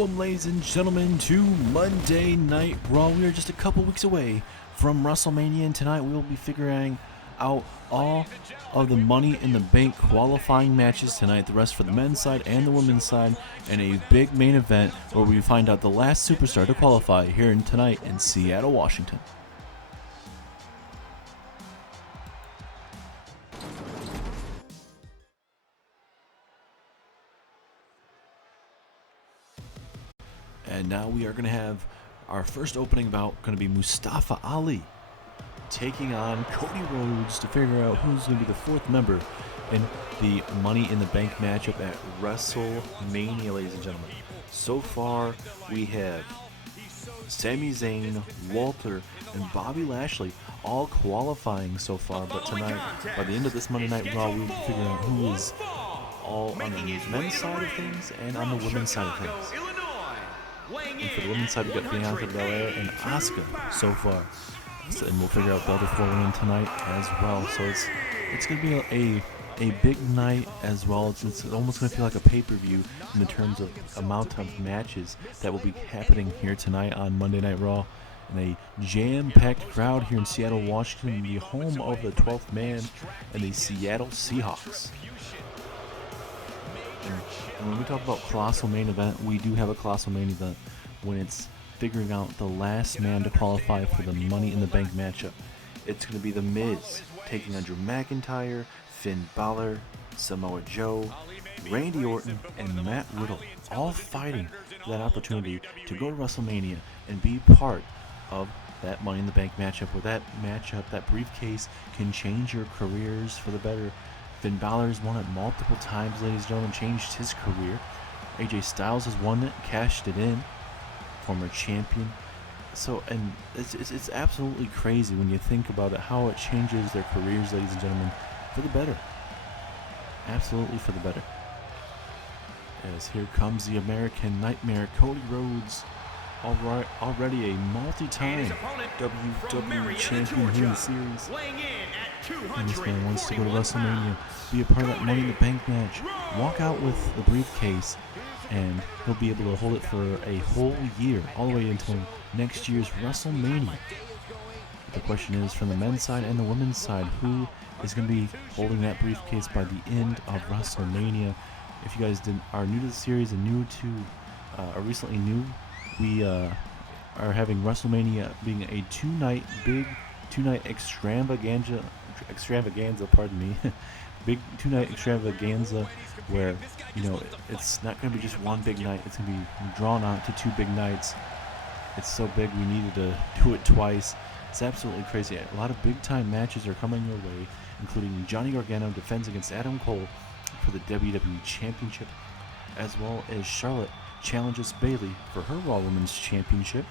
Welcome, ladies and gentlemen, to Monday Night Raw. We are just a couple weeks away from Wrestlemania, and tonight we will be figuring out all of the Money in the Bank qualifying matches tonight, the rest for the men's side and the women's side, and a big main event where we find out the last superstar to qualify here tonight in Seattle, Washington. And now we are going to have our first opening bout going to be Mustafa Ali taking on Cody Rhodes to figure out who's going to be the fourth member in the Money in the Bank matchup at WrestleMania, ladies and gentlemen. So far, we have Sami Zayn, Walter, and Bobby Lashley all qualifying so far. But tonight, by the end of this Monday Night Raw, we'll figure out who is all on the men's side of things and on the women's side of things. And for the women's side, we got Bianca Belair and Asuka so far. And we'll figure out the other four women tonight as well. So it's going to be a big night as well. It's almost going to feel like a pay-per-view in the terms of amount of matches that will be happening here tonight on Monday Night Raw. And a jam-packed crowd here in Seattle, Washington, the home of the 12th man and the Seattle Seahawks. And when we talk about Colossal Main Event, we do have a Colossal Main Event when it's figuring out the last man to qualify for the Money in the Bank matchup. It's going to be The Miz taking on Drew McIntyre, Finn Balor, Samoa Joe, Randy Orton, and Matt Riddle, all fighting for that opportunity to go to WrestleMania and be part of that Money in the Bank matchup, where that matchup, that briefcase, can change your careers for the better. Finn Balor's won it multiple times, ladies and gentlemen, changed his career. AJ Styles has won it, cashed it in, former champion. So, and it's absolutely crazy when you think about it, how it changes their careers, ladies and gentlemen, for the better. Absolutely for the better. As here comes the American Nightmare, Cody Rhodes, already a multi-time WWE champion here in the series. And this man wants to go to WrestleMania, be a part of that Money in the Bank match, walk out with the briefcase, and he'll be able to hold it for a whole year, all the way until next year's WrestleMania. The question is, from the men's side and the women's side, who is going to be holding that briefcase by the end of WrestleMania? If you guys are new to the series and are recently new, we are having WrestleMania being a two-night extravaganza, big two-night extravaganza, where, you know, it's not going to be just one big night. It's going to be drawn out to two big nights. It's so big we needed to do it twice. It's absolutely crazy. A lot of big-time matches are coming your way, including Johnny Gargano defends against Adam Cole for the WWE Championship, as well as Charlotte challenges Bayley for her Raw Women's Championship,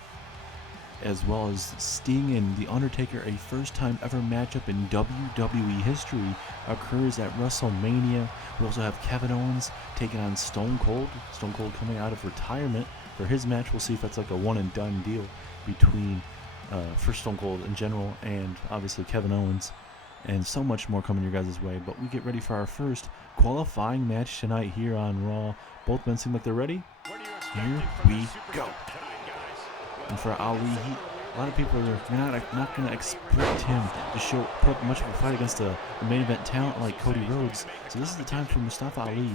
as well as Sting and The Undertaker, a first-time ever matchup in WWE history, occurs at WrestleMania. We also have Kevin Owens taking on Stone Cold. Stone Cold coming out of retirement for his match. We'll see if that's like a one-and-done deal between for Stone Cold in general and obviously Kevin Owens. And so much more coming your guys' way. But we get ready for our first qualifying match tonight here on Raw. Both men seem like they're ready. Here we go. And for Ali, a lot of people are not going to expect him to put up much of a fight against a main event talent like Cody Rhodes. So this is the time for Mustafa Ali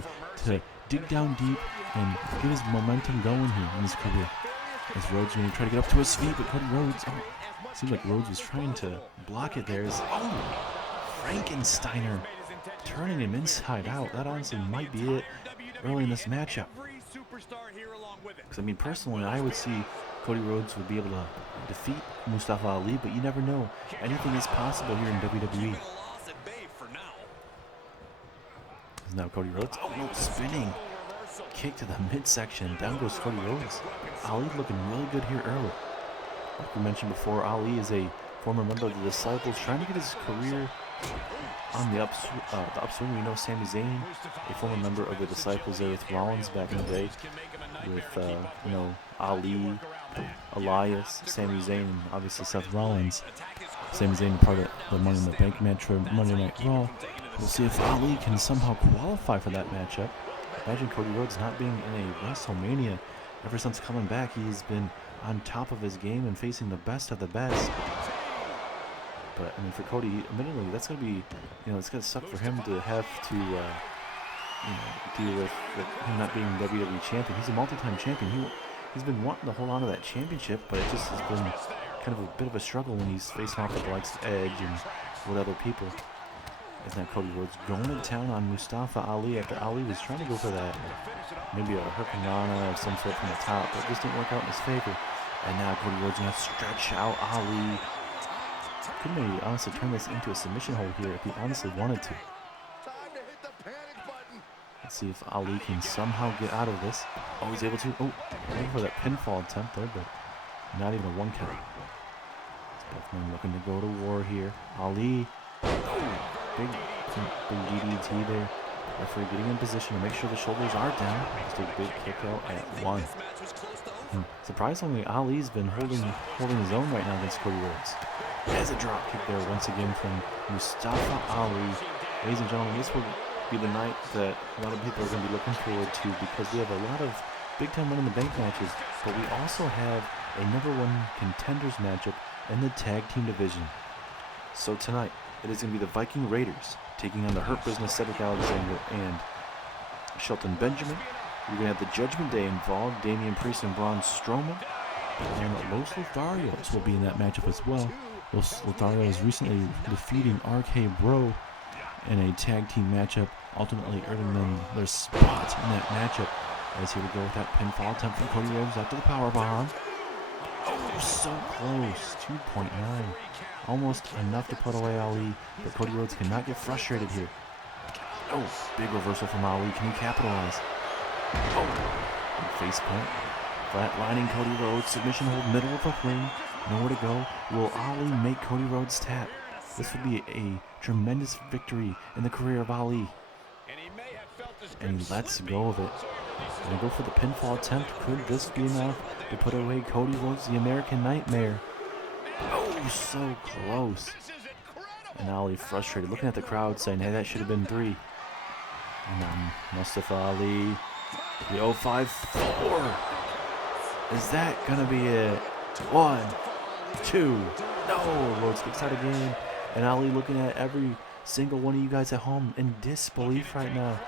to dig down deep and get his momentum going here in his career. As Rhodes is going to try to get up to his feet, but Cody Rhodes, seems like Rhodes was trying to block it there. Frankensteiner turning him inside out. That honestly might be it early in this matchup. Because, I mean, personally, I would see Cody Rhodes would be able to defeat Mustafa Ali, but you never know. Anything is possible here in WWE. Now Cody Rhodes. Oh, no, spinning kick to the midsection. Down goes Cody Rhodes. Ali looking really good here early. Like we mentioned before, Ali is a former member of the Disciples, trying to get his career on the upswing. We know Sami Zayn, a former member of the Disciples there with Rollins back in the day, with Ali, Elias, Sami Zayn, and obviously Seth Rollins. Sami Zayn part of the Money in the Bank match for Monday Night Raw. We'll see if Ali can somehow qualify for that matchup. Imagine Cody Rhodes not being in a WrestleMania Ever since coming back, he's been on top of his game and facing the best of the best. But I mean, for Cody, admittedly, that's gonna be, it's gonna suck for him to have to, deal with him not being WWE champion. He's a multi-time champion. He's been wanting to hold on to that championship, but it just has been kind of a bit of a struggle when he's facing off with the likes of Edge and with other people. As now Cody Rhodes going to town on Mustafa Ali after Ali was trying to go for that, maybe a hurricanrana of some sort from the top, but it just didn't work out in his favor. And now Cody Rhodes going to stretch out Ali. Could maybe honestly turn this into a submission hold here if he honestly wanted to. Let's see if Ali can somehow get out of this. Oh, he's able to. Oh, going for that pinfall attempt there, but not even a one count. Definitely looking to go to war here. Ali. Oh, big DDT there. Referee getting in position to make sure the shoulders are down. Just a big kick out at one. Surprisingly, Ali's been holding his own right now against Cody Rhodes. There's a drop kick there once again from Mustafa Ali. Ladies and gentlemen, this will be the night that a lot of people are going to be looking forward to, because we have a lot of big-time Money in the Bank matches, but we also have a #1 contenders matchup in the tag team division. So tonight, it is going to be the Viking Raiders taking on the Hurt Business Cedric Alexander and Shelton Benjamin. You're going to have the Judgment Day involved, Damian Priest and Braun Strowman. And Los Lotharios will be in that matchup as well. Los Lotharios recently defeating RK Bro in a tag team matchup, ultimately earning them their spot in that matchup. As here we go with that pinfall attempt from Cody Rhodes after the powerbomb. Oh, so close. 2.9. Almost enough to put away Ali, but Cody Rhodes cannot get frustrated here. Oh, big reversal from Ali. Can he capitalize? Oh, big face plant. Flatlining Cody Rhodes. Submission hold, middle of the ring. Nowhere to go. Will Ali make Cody Rhodes tap? This would be a tremendous victory in the career of Ali. And he lets go of it. Gonna go for the pinfall attempt. Could this be enough to put away Cody Rhodes, the American Nightmare? Oh, so close. And Ali frustrated, looking at the crowd, saying, hey, that should have been 3. And then Mustafa Ali, the 054. Is that gonna be it? 1, 2. No, Rhodes kicks out again. And Ali looking at every single one of you guys at home in disbelief right now.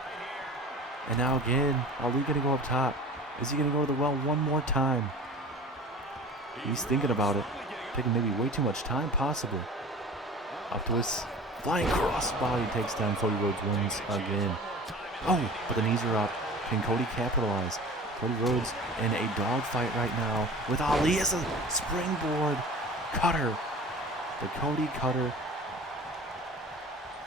And now again, Ali gonna go up top. Is he gonna go to the well one more time? He's thinking about it. Taking maybe way too much time, possibly. Up to his flying crossbody, takes down Cody Rhodes once again. Oh, but the knees are up. Can Cody capitalize? Cody Rhodes in a dogfight right now with Ali as a springboard cutter. The Cody cutter.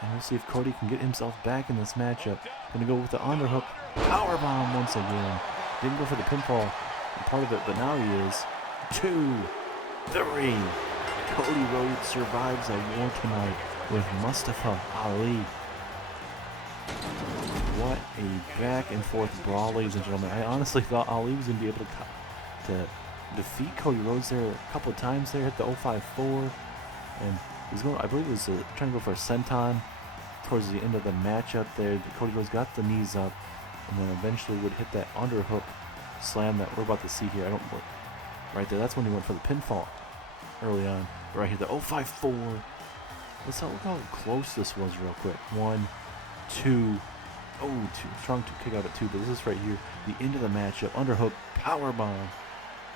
And we'll see if Cody can get himself back in this matchup. Gonna go with the underhook powerbomb once again. Didn't go for the pinfall part of it, but now he is. 2, 3. Cody Rhodes survives a war tonight with Mustafa Ali. What a back and forth brawl, ladies and gentlemen. I honestly thought Ali was gonna be able to defeat Cody Rhodes there a couple of times there, hit the 054, and he's going, I believe he was trying to go for a senton towards the end of the matchup there. Cody Rhodes got the knees up and then eventually would hit that underhook slam that we're about to see here. I don't know, right there, that's when he went for the pinfall early on. Right here, the 054. Let's look how close this was real quick. 1, 2. Oh, 2. Strong to kick out at 2, but this is right here, the end of the matchup. Underhook powerbomb.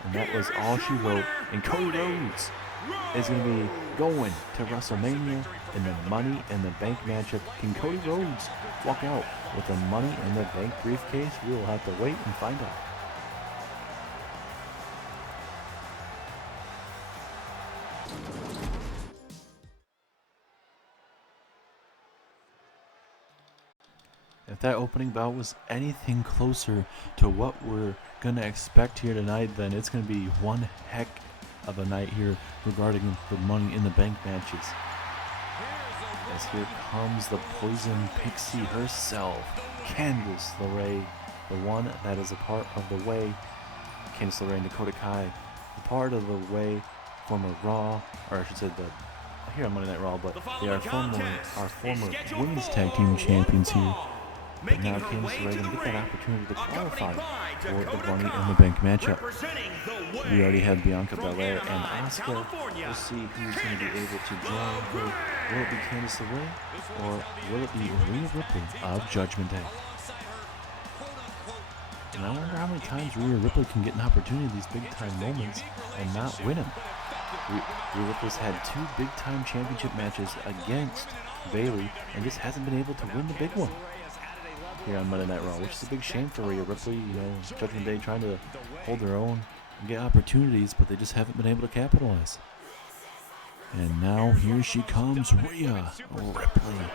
And that was all she wrote. And Cody Rhodes is going to be going to WrestleMania in the Money in the Bank matchup. Can Cody Rhodes walk out with the Money in the Bank briefcase? We will have to wait and find out. If that opening bell was anything closer to what we're going to expect here tonight, then it's going to be one heck of a night here regarding the Money in the Bank matches. As here comes the Poison Pixie herself, Candice LeRae, the one that is a part of the Way. Candice LeRae and Dakota Kai, a part of the Way, former Raw, or I should say here on Monday Night Raw, but they are former women's tag team champions here. But now Candice LeRae going to get that opportunity to qualify for the Money in the Bank matchup. We already have Bianca Belair and Asuka. We'll see who's going to be able to join her. Will it be Candice LeRae or will it be Rhea Ripley of Judgment Day? And I wonder how many times Rhea Ripley can get an opportunity in these big-time moments and not win them. Rhea Ripley's had 2 big-time championship matches against Bayley and just hasn't been able to win the big one here on Monday Night Raw, which is a big shame for Rhea Ripley. You know, Judgment Day trying to hold their own and get opportunities, but they just haven't been able to capitalize. And now here she comes, Rhea Ripley.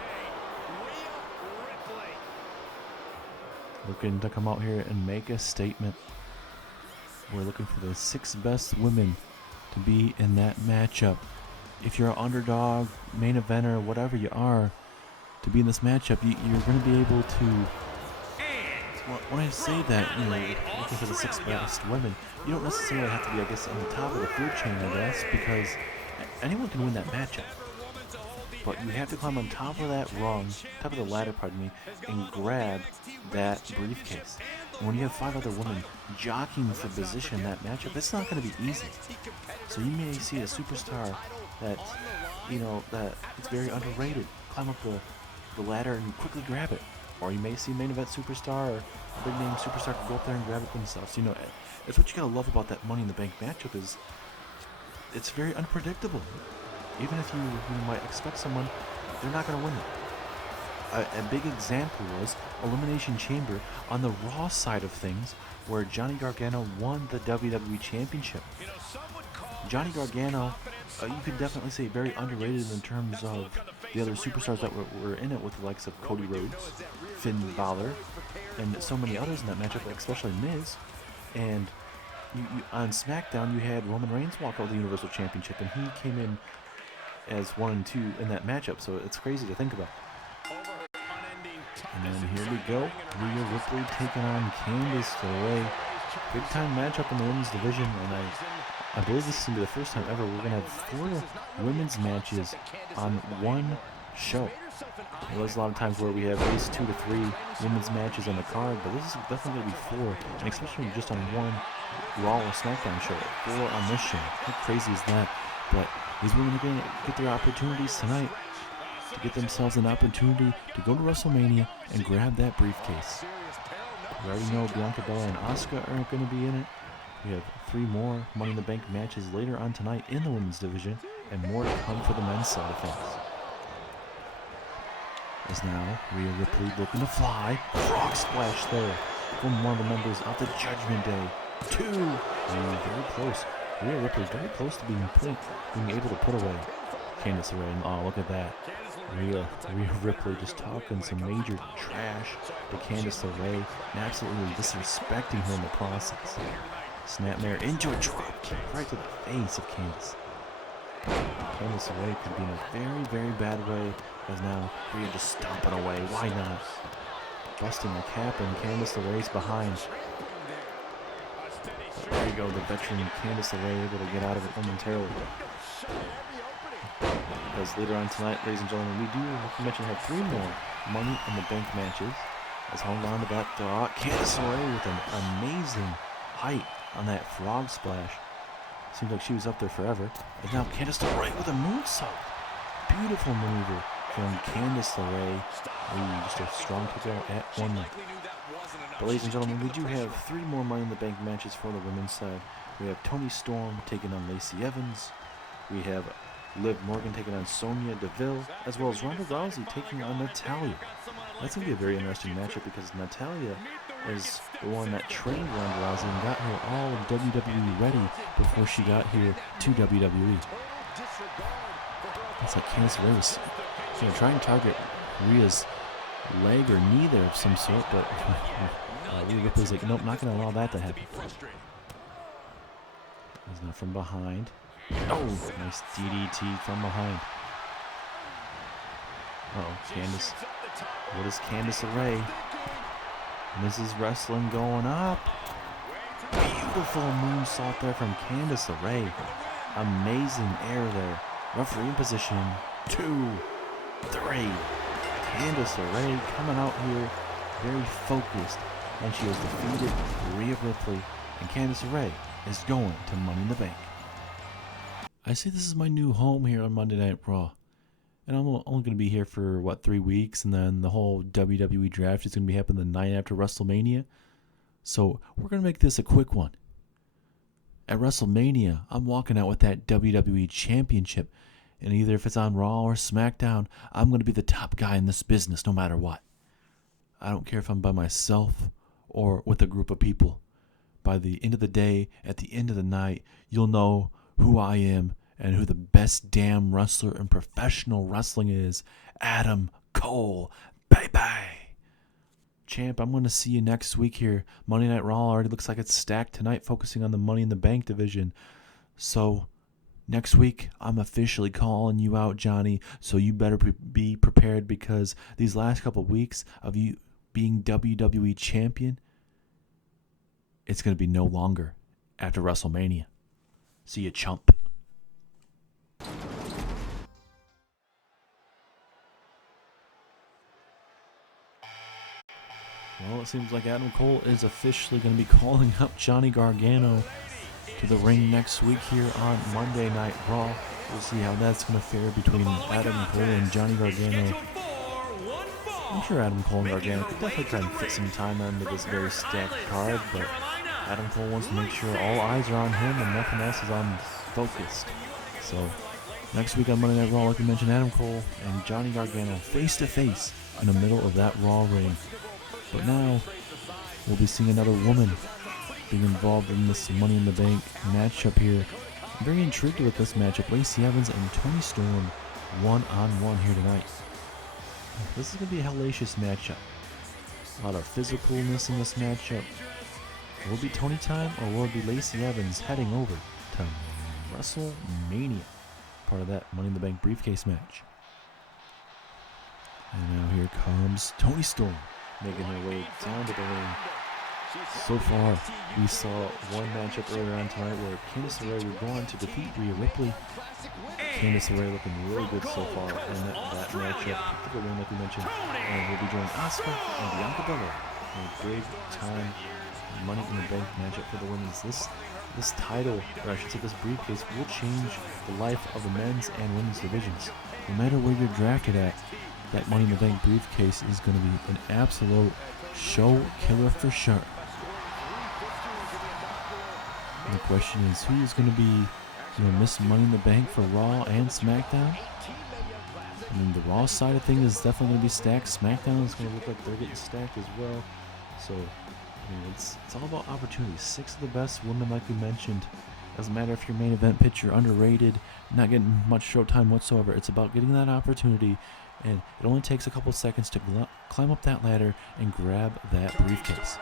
Looking to come out here and make a statement. We're looking for the 6 best women to be in that matchup. If you're an underdog, main eventer, whatever you are, to be in this matchup, you're going to be able to. When I say that, you know, looking for the 6 best women, you don't necessarily have to be, I guess, on the top of the food chain, I guess, because anyone can win that matchup. But you have to climb on top of that rung, top of the ladder, pardon me, and grab that briefcase. And when you have 5 other women jockeying for position in that matchup, it's not going to be easy. So you may see a superstar that, you know, that it's very underrated, climb up the ladder and quickly grab it. Or you may see a main event superstar or a big name superstar go up there and grab it themselves. You know, it's what you gotta love about that Money in the Bank matchup is it's very unpredictable. Even if you might expect someone, they're not going to win it. A big example was Elimination Chamber on the Raw side of things, where Johnny Gargano won the WWE Championship. Johnny Gargano, you could definitely say very underrated in terms of the other superstars that were in it, with the likes of Cody Rhodes, Finn Balor, and so many others in that matchup, especially Miz. And on SmackDown, you had Roman Reigns walk out the Universal Championship, and he came in as 1 and 2 in that matchup, so it's crazy to think about. And then here we go, Rhea Ripley taking on Candice LeRae. Big time matchup in the women's division, and I believe this is going to be the first time ever we're going to have 4 women's matches on one show. There's a lot of times where we have at least 2 to 3 women's matches on the card, but this is definitely going to be 4, and especially just on one Raw or SmackDown show. 4 on this show. How crazy is that? But these women are going to get their opportunities tonight to get themselves an opportunity to go to WrestleMania and grab that briefcase. We already know Bianca Belair and Asuka are going to be in it. We have 3 more Money in the Bank matches later on tonight in the women's division, and more to come for the men's side of things. As now, Rhea Ripley looking to fly. Frog splash there from one of the members of the Judgment Day. 2. Very close. Rhea Ripley very close to being able to put away Candice LeRae. Oh, look at that. Rhea Ripley just talking some major trash to Candice LeRae and absolutely disrespecting her in the process. Snapmare into a drop kick right to the face of Candice. Candice LeRae could be in a very, very bad way, as now Rhea just stomping away. Why not? Busting a cap and Candice LeRae's behind. But there you go, the veteran Candice LeRae able to get out of it momentarily. Because later on tonight, ladies and gentlemen, we do, like you mentioned, have 3 more Money in the Bank matches. Let's hold on to that thought. Candice LeRae with an amazing height on that frog splash. Seems like she was up there forever. And now Candice LeRae with a moonsault. Beautiful maneuver from Candice LeRae. Just a strong kick out at 1 minute. But ladies and gentlemen, we do have 3 more Money in the Bank matches for the women's side. We have Toni Storm taking on Lacey Evans. We have Liv Morgan taking on Sonya Deville, as well as Ronda Rousey taking on Natalya. That's going to be a very interesting matchup because Natalya is the one that trained Ronda Rousey and got her all of WWE ready before she got here to WWE. It's like Candice LeRae was trying to target Rhea's leg or knee there of some sort, but Rhea Ripley's like, nope, not going to allow that to happen. He's not from behind. Oh, nice DDT from behind. Candice. What is Candice LeRae? Mrs. Wrestling going up. Beautiful moonsault there from Candice LeRae. Amazing air there. Referee in position. 2, 3. Candice LeRae coming out here very focused, and she has defeated Rhea Ripley, and Candice LeRae is going to Money in the Bank. I say this is my new home here on Monday Night Raw, and I'm only going to be here for, 3 weeks, and then the whole WWE draft is going to be happening the night after WrestleMania, so we're going to make this a quick one. At WrestleMania, I'm walking out with that WWE Championship, and either if it's on Raw or SmackDown, I'm going to be the top guy in this business no matter what. I don't care if I'm by myself or with a group of people. By the end of the day, at the end of the night, you'll know who I am and who the best damn wrestler in professional wrestling is. Adam Cole, baby! Champ, I'm going to see you next week here. Monday Night Raw already looks like it's stacked tonight, focusing on the Money in the Bank division. So, next week, I'm officially calling you out, Johnny, so you better be prepared, because these last couple of weeks of you being WWE Champion, it's going to be no longer after WrestleMania. See you, chump. Well, it seems like Adam Cole is officially going to be calling up Johnny Gargano to the ring next week here on Monday Night Raw. We'll see how that's going to fare between Adam Cole and Johnny Gargano. I'm sure Adam Cole and Gargano could definitely try and fit some time into this very stacked card, but Adam Cole wants to make sure all eyes are on him and nothing else is on focused. So, next week on Monday Night Raw, like we mentioned, Adam Cole and Johnny Gargano face to face in the middle of that Raw ring. But now, we'll be seeing another woman being involved in this Money in the Bank matchup here. I'm very intrigued with this matchup. Lacey Evans and Toni Storm one-on-one here tonight. This is going to be a hellacious matchup. A lot of physicalness in this matchup. Will it be Tony time, or will it be Lacey Evans heading over to WrestleMania? Part of that Money in the Bank briefcase match. And now here comes Toni Storm, making her way down to the ring. So far, we saw one matchup earlier on tonight where Candice LeRae would go on to defeat Rhea Ripley. Candice LeRae looking really good so far in that matchup. The good one, like we mentioned. And we'll be joining Asuka and Bianca Belair in a big time Money in the Bank matchup for the women's. This title, or I should say this briefcase, will change the life of the men's and women's divisions. No matter where you're drafted at, that Money in the Bank briefcase is going to be an absolute show killer for sure. And the question is, who is going to be miss Money in the Bank for Raw and SmackDown? I mean, the Raw side of things is definitely going to be stacked. SmackDown is going to look like they're getting stacked as well. So, I mean, it's all about opportunities. 6 of the best women, like we mentioned. Doesn't matter if your main event pitch, you're underrated, not getting much showtime whatsoever. It's about getting that opportunity, and it only takes a couple seconds to climb up that ladder and grab that briefcase.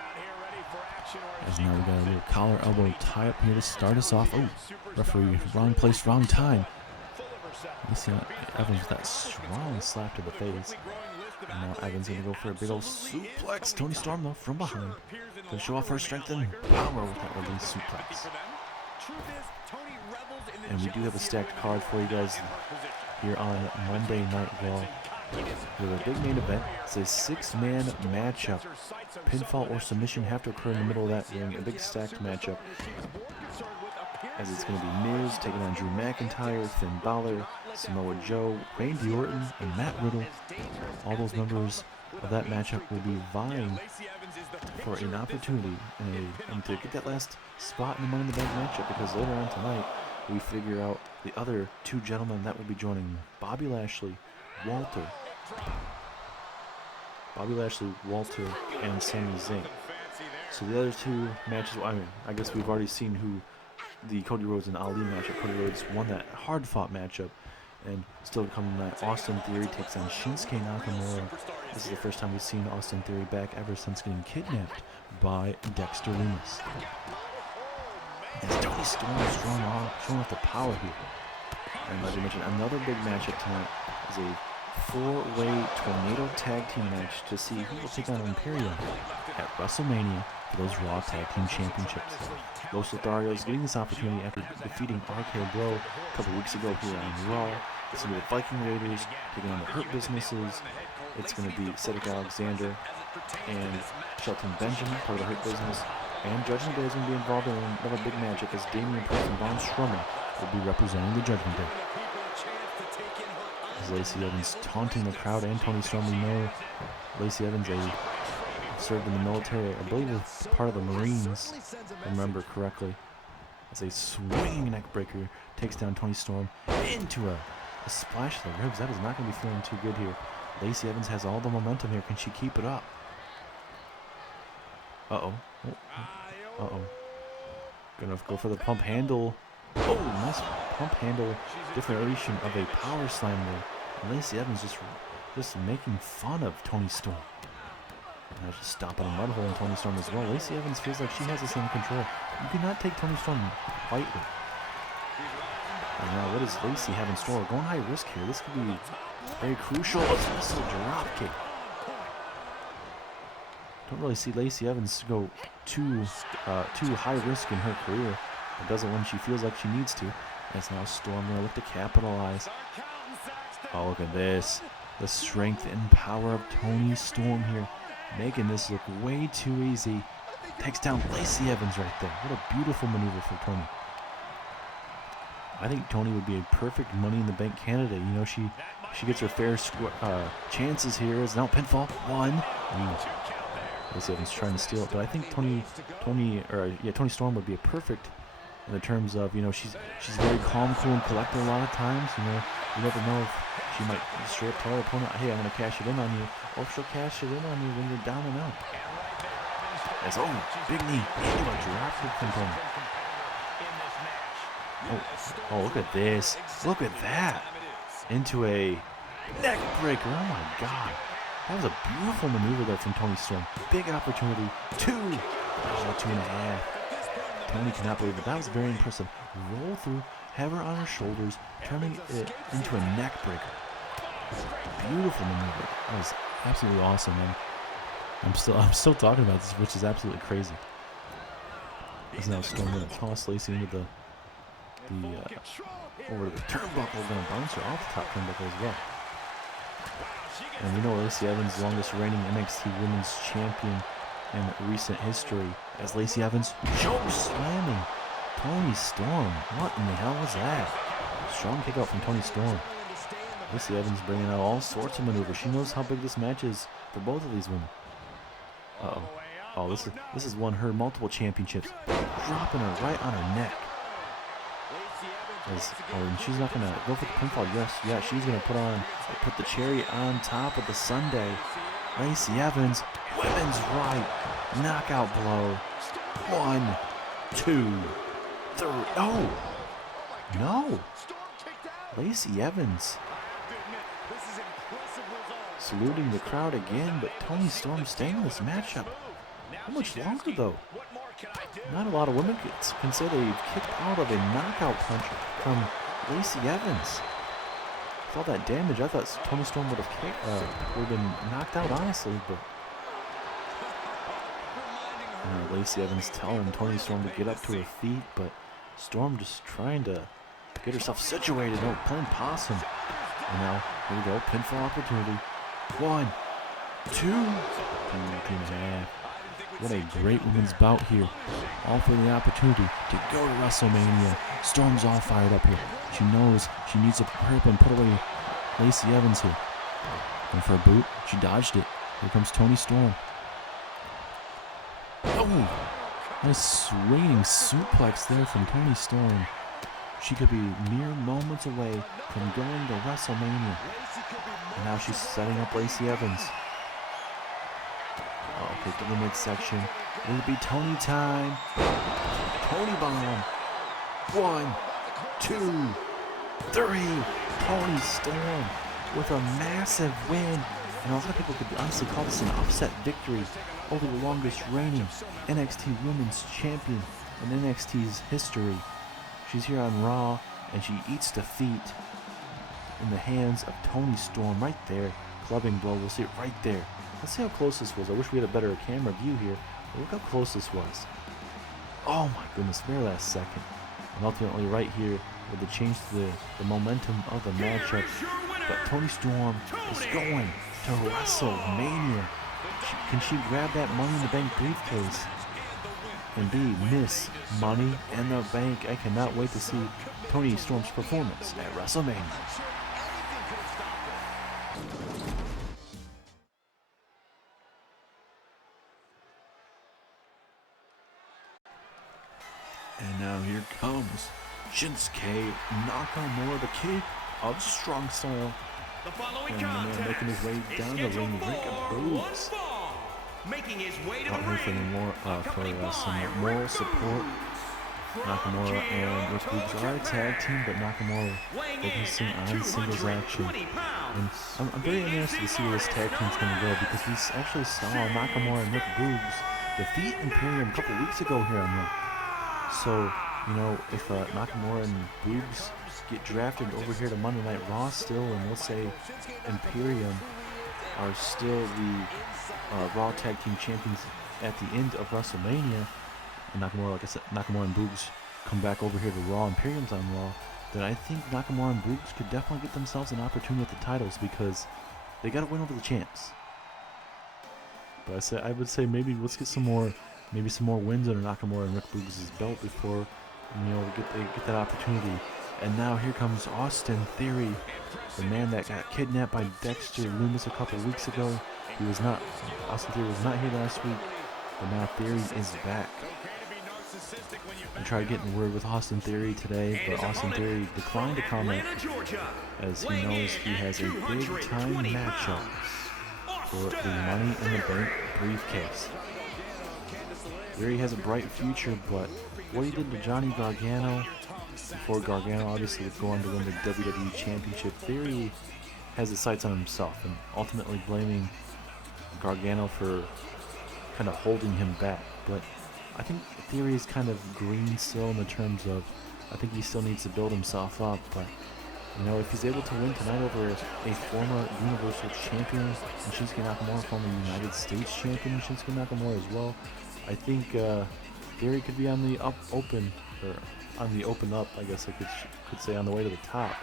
As now we got a little collar elbow tie up here to start us off. Oh, referee, wrong place, wrong time. You see Evans with that strong slap to the face. And now Evans going to go for a big old suplex. Toni Storm, though, from behind. Going to show off her strength and power with that release suplex. And we do have a stacked card for you guys here on Monday Night Raw. We have a big main event. It's a 6-man matchup. Pinfall or submission have to occur in the middle of that ring. A big stacked matchup. As it's going to be Miz taking on Drew McIntyre, Finn Balor, Samoa Joe, Randy Orton, and Matt Riddle. All those members of that matchup will be vying for an opportunity and to get that last spot in the Money in the Bank matchup, because later on tonight we figure out the other 2 gentlemen that will be joining Bobby Lashley, Walter, and Sami Zayn. So the other 2 matches, I guess we've already seen who the Cody Rhodes and Ali matchup. Cody Rhodes won that hard-fought matchup, and still to come that Austin Theory takes on Shinsuke Nakamura. This is the first time we've seen Austin Theory back ever since getting kidnapped by Dexter Lumis. As Toni Storm is showing off the power here. And like we mentioned, another big matchup tonight is a 4-way tornado tag team match to see who will take on Imperium at WrestleMania for those Raw Tag Team Championships. Los Lotharios getting this opportunity after defeating RK Bro a couple weeks ago here on Raw. It's going to be the Viking Raiders taking on the Hurt Businesses. It's going to be Cedric Alexander and Shelton Benjamin, part of the Hurt Business. And Judgment Day is going to be involved in another big match because Damian Priest and Braun Strowman will be representing the Judgment Day. As Lacey Evans taunting the crowd and Toni Storm. We know Lacey Evans served in the military, I believe was part of the Marines, if I remember correctly. As a swinging neck breaker takes down Toni Storm into a splash of the ribs. That is not going to be feeling too good here. Lacey Evans has all the momentum here. Can she keep it up? Uh-oh. Uh-oh. Gonna go for the pump handle. Oh, nice pump handle differentiation of a power slam there. And Lacey Evans just making fun of Toni Storm. And just stomping a mud hole in Toni Storm as well. Lacey Evans feels like she has the same control. You cannot take Toni Storm lightly. And now what does Lacey have in store? Going high risk here. This could be very crucial. It's also a drop kick. Don't really see Lacey Evans go too high risk in her career. But does it when she feels like she needs to. As now Storm going to look to capitalize. Oh, look at this. The strength and power of Toni Storm here. Making this look way too easy. Takes down Lacey Evans right there. What a beautiful maneuver for Toni. I think Toni would be a perfect Money in the Bank candidate. You know, she gets her fair chances here. Is now pinfall. One. Lacey Evans trying to steal it, but I think Toni Storm would be a perfect in the terms of, you know, she's very calm, cool, and collected a lot of times. You know, you never know if she might straight up tell her opponent, hey, I'm going to cash it in on you, or if she'll cash it in on you when you're down and out. As big knee into a drop kick from Toni. Oh, look at this. Look at that. Into a neck breaker. Oh my God. That was a beautiful maneuver there from Toni Storm. Big opportunity. 2. Oh, 2.5. Toni cannot believe it. That was very impressive. Roll through, have her on her shoulders, turning it into a neck breaker. Beautiful maneuver. That was absolutely awesome, man. I'm still talking about this, which is absolutely crazy. As now Storm going to toss Lacey into over the turnbuckle, going to bounce her off the top turnbuckle as well. And we know Lacey Evans, longest reigning NXT Women's Champion in recent history, as Lacey Evans choke slamming Toni Storm. What in the hell was that? Strong kick out from Toni Storm. Lacey Evans bringing out all sorts of maneuvers. She knows how big this match is for both of these women. Oh, this has won her multiple championships. Dropping her right on her neck. And she's not gonna go for the pinfall. Yes, she's gonna put the cherry on top of the sundae. Lacey Evans, women's right, knockout blow. 1, 2, 3. Oh, no. Lacey Evans saluting the crowd again, but Toni Storm staying in this matchup. How much longer though? Not a lot of women can say they've kicked out of a knockout punch from Lacey Evans. With all that damage, I thought Toni Storm would have been knocked out, honestly. But Lacey Evans telling Toni Storm to get up to her feet, but Storm just trying to get herself situated. No, playing possum. And now, here we go, pinfall opportunity. 1, 2, 2.5. What a great women's bout here. All for the opportunity to go to WrestleMania. Storm's all fired up here. She knows she needs to prepare up and put away Lacey Evans here. And for a boot, she dodged it. Here comes Toni Storm. Oh! Nice swinging suplex there from Toni Storm. She could be mere moments away from going to WrestleMania. And now she's setting up Lacey Evans. Oh, okay, to the midsection. It'll be Toni time. Toni bomb. 1, 2, 3. Toni Storm with a massive win. And a lot of people could honestly call this an upset victory over the longest reigning NXT Women's Champion in NXT's history. She's here on Raw, and she eats defeat in the hands of Toni Storm right there. Clubbing blow, we'll see it right there. Let's see how close this was. I wish we had a better camera view here, but look how close this was. Oh my goodness, very last second. And ultimately right here with the change to the momentum of the matchup. But Toni Storm is going to WrestleMania. Can she grab that Money in the Bank briefcase? Indeed, Miss Money in the Bank. I cannot wait to see Toni Storm's performance at WrestleMania. And now here comes Shinsuke Nakamura, the king of strong style. And the man making his way down the ring, Rick Boogs. Out here for some moral support. Nakamura and Rick Boogs are a tag team, but Nakamura focusing on singles action. And I'm very interested to see where this tag team's going to go, because we actually saw Nakamura and Rick Boogs defeat Imperium a couple weeks ago here on Raw. So, you know, if Nakamura and Boogs get drafted over here to Monday Night Raw still, and let's say Imperium are still the Raw Tag Team Champions at the end of WrestleMania, and Nakamura, like I said, Nakamura and Boogs come back over here to Raw, Imperium's on Raw, then I think Nakamura and Boogs could definitely get themselves an opportunity at the titles, because they got to win over the champs. But I would say maybe let's get some more wins under Nakamura and Rick Boogs' belt before, you know, get that opportunity. And now here comes Austin Theory, the man that got kidnapped by Dexter Lumis a couple weeks ago. Austin Theory was not here last week, but now Theory is back. I tried getting word with Austin Theory today, but Austin Theory declined to comment, as he knows he has a big-time matchup for the Money in the Bank briefcase. Theory has a bright future, but what he did to Johnny Gargano, before Gargano obviously would go on to win the WWE Championship, Theory has his sights on himself and ultimately blaming Gargano for kind of holding him back. But I think Theory is kind of green still in the terms of, I think he still needs to build himself up. But, you know, if he's able to win tonight over a former Universal Champion, and Shinsuke Nakamura, former United States Champion, Shinsuke Nakamura as well, I think Theory could be on the open up, I guess I could say, on the way to the top.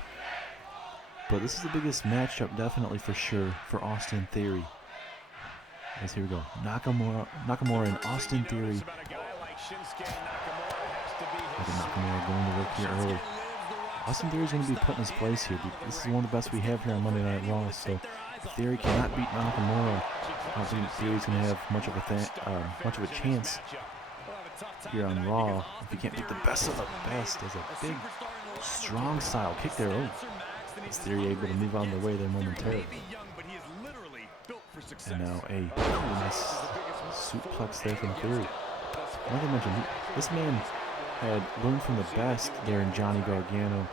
But this is the biggest matchup, definitely for sure, for Austin Theory. Yes, here we go. Nakamura and Austin Theory. Nakamura going to work here early. Austin Theory's going to be put in his place here. This is one of the best we have here on Monday Night Raw. So if Theory cannot beat Nakamura, I don't think Theory's going to have much of a chance here on Raw if he can't beat the best of the best. As a big, strong style kick there. Oh, is Theory able to move on the way there momentarily? And now a really nice suplex there from Theory. Like I mentioned, this man had learned from the best there in Johnny Gargano.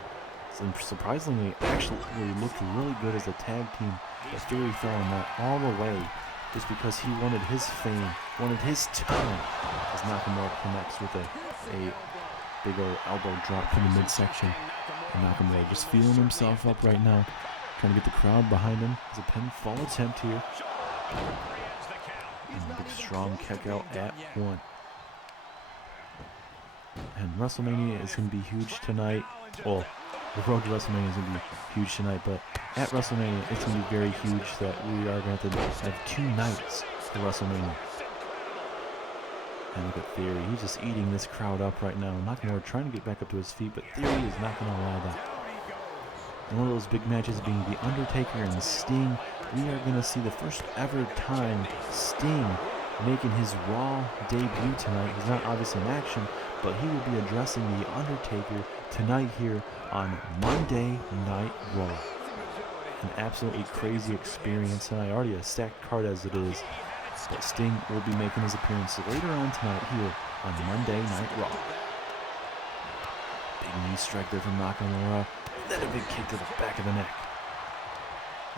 And surprisingly, actually looked really good as a tag team. But Theory fell in that all the way just because he wanted his fame, wanted his time. As Nakamura connects with a big old elbow drop from the midsection. And Nakamura just feeling himself up right now, trying to get the crowd behind him. It's a pinfall attempt here. And a big strong kick out at 1. And WrestleMania is going to be huge tonight. Well, the road to WrestleMania is going to be huge tonight, but at WrestleMania it's going to be very huge that we are going to have 2 nights for WrestleMania. And look at Theory. He's just eating this crowd up right now. Nakamura trying to get back up to his feet, but Theory is not going to allow that. And one of those big matches being The Undertaker and Sting. We are going to see the first ever time Sting making his Raw debut tonight. He's not obviously in action, but he will be addressing The Undertaker tonight here on Monday Night Raw. An absolutely crazy experience tonight. Already a stacked card as it is. But Sting will be making his appearance later on tonight here on Monday Night Raw. Big knee strike there from Nakamura. Then a big kick to the back of the neck.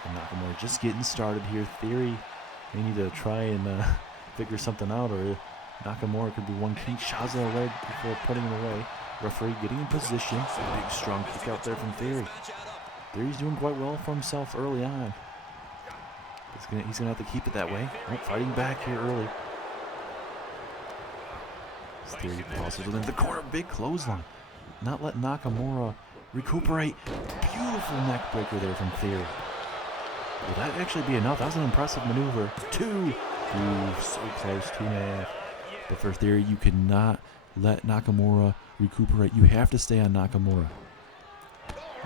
And Nakamura just getting started here. Theory may need to try and figure something out, or Nakamura could be one Kinshasa away before putting it away. Referee getting in position. A big strong kick out there from Theory. Theory's doing quite well for himself early on. He's gonna have to keep it that way. Oh, fighting back here early. Theory crosses within the corner. Big clothesline. Not letting Nakamura recuperate. Beautiful neck breaker there from Theory. Will that actually be enough? That was an impressive maneuver. 2. Ooh, so close. 2.5. But for Theory, you cannot let Nakamura recuperate. You have to stay on Nakamura.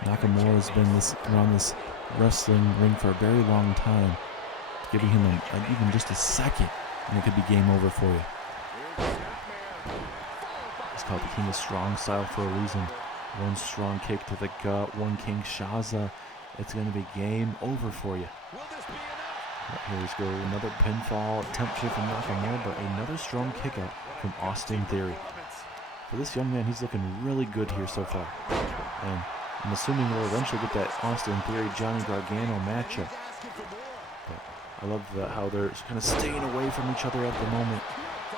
Nakamura has been around this wrestling ring for a very long time. Giving him even just a second, and it could be game over for you. It's called the King of Strong Style for a reason. One strong kick to the gut, one Kinshasa. It's going to be game over for you. Here's go another pinfall attempt here from Nakamura, but another strong kick out from Austin Theory. For this young man, he's looking really good here so far. And I'm assuming we'll eventually get that Austin Theory-Johnny Gargano matchup. But I love how they're kind of staying away from each other at the moment.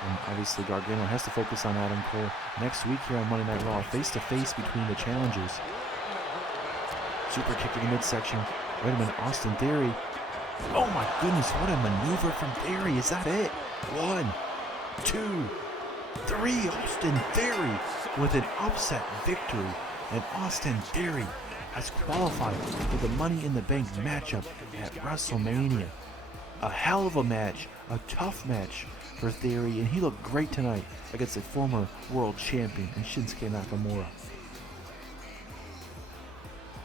And obviously Gargano has to focus on Adam Cole. Next week here on Monday Night Raw, face-to-face between the challengers. Super kick to the midsection. Wait a minute, Austin Theory. Oh my goodness, what a maneuver from Theory. Is that it? 1, 2, 3. Austin Theory with an upset victory. And Austin Theory has qualified for the Money in the Bank matchup at WrestleMania. A hell of a match, a tough match for Theory, and he looked great tonight against a former world champion in Shinsuke Nakamura.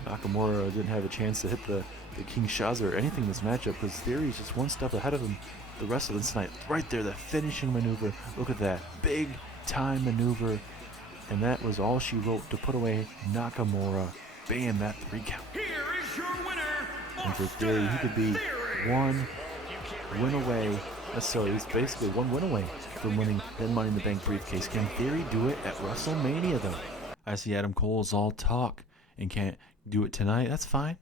Nakamura didn't have a chance to hit the Kinshasa or anything in this matchup because Theory is just one step ahead of him the rest of this night. Right there, the finishing maneuver. Look at that. Big time maneuver. And that was all she wrote to put away Nakamura. Bam, that 3 count. Here is your winner, And for Theory, he could be one win away. So he's basically one win away from winning that Money in the Bank briefcase. Can Theory do it at WrestleMania, though? I see Adam Cole is all talk and can't do it tonight. That's fine.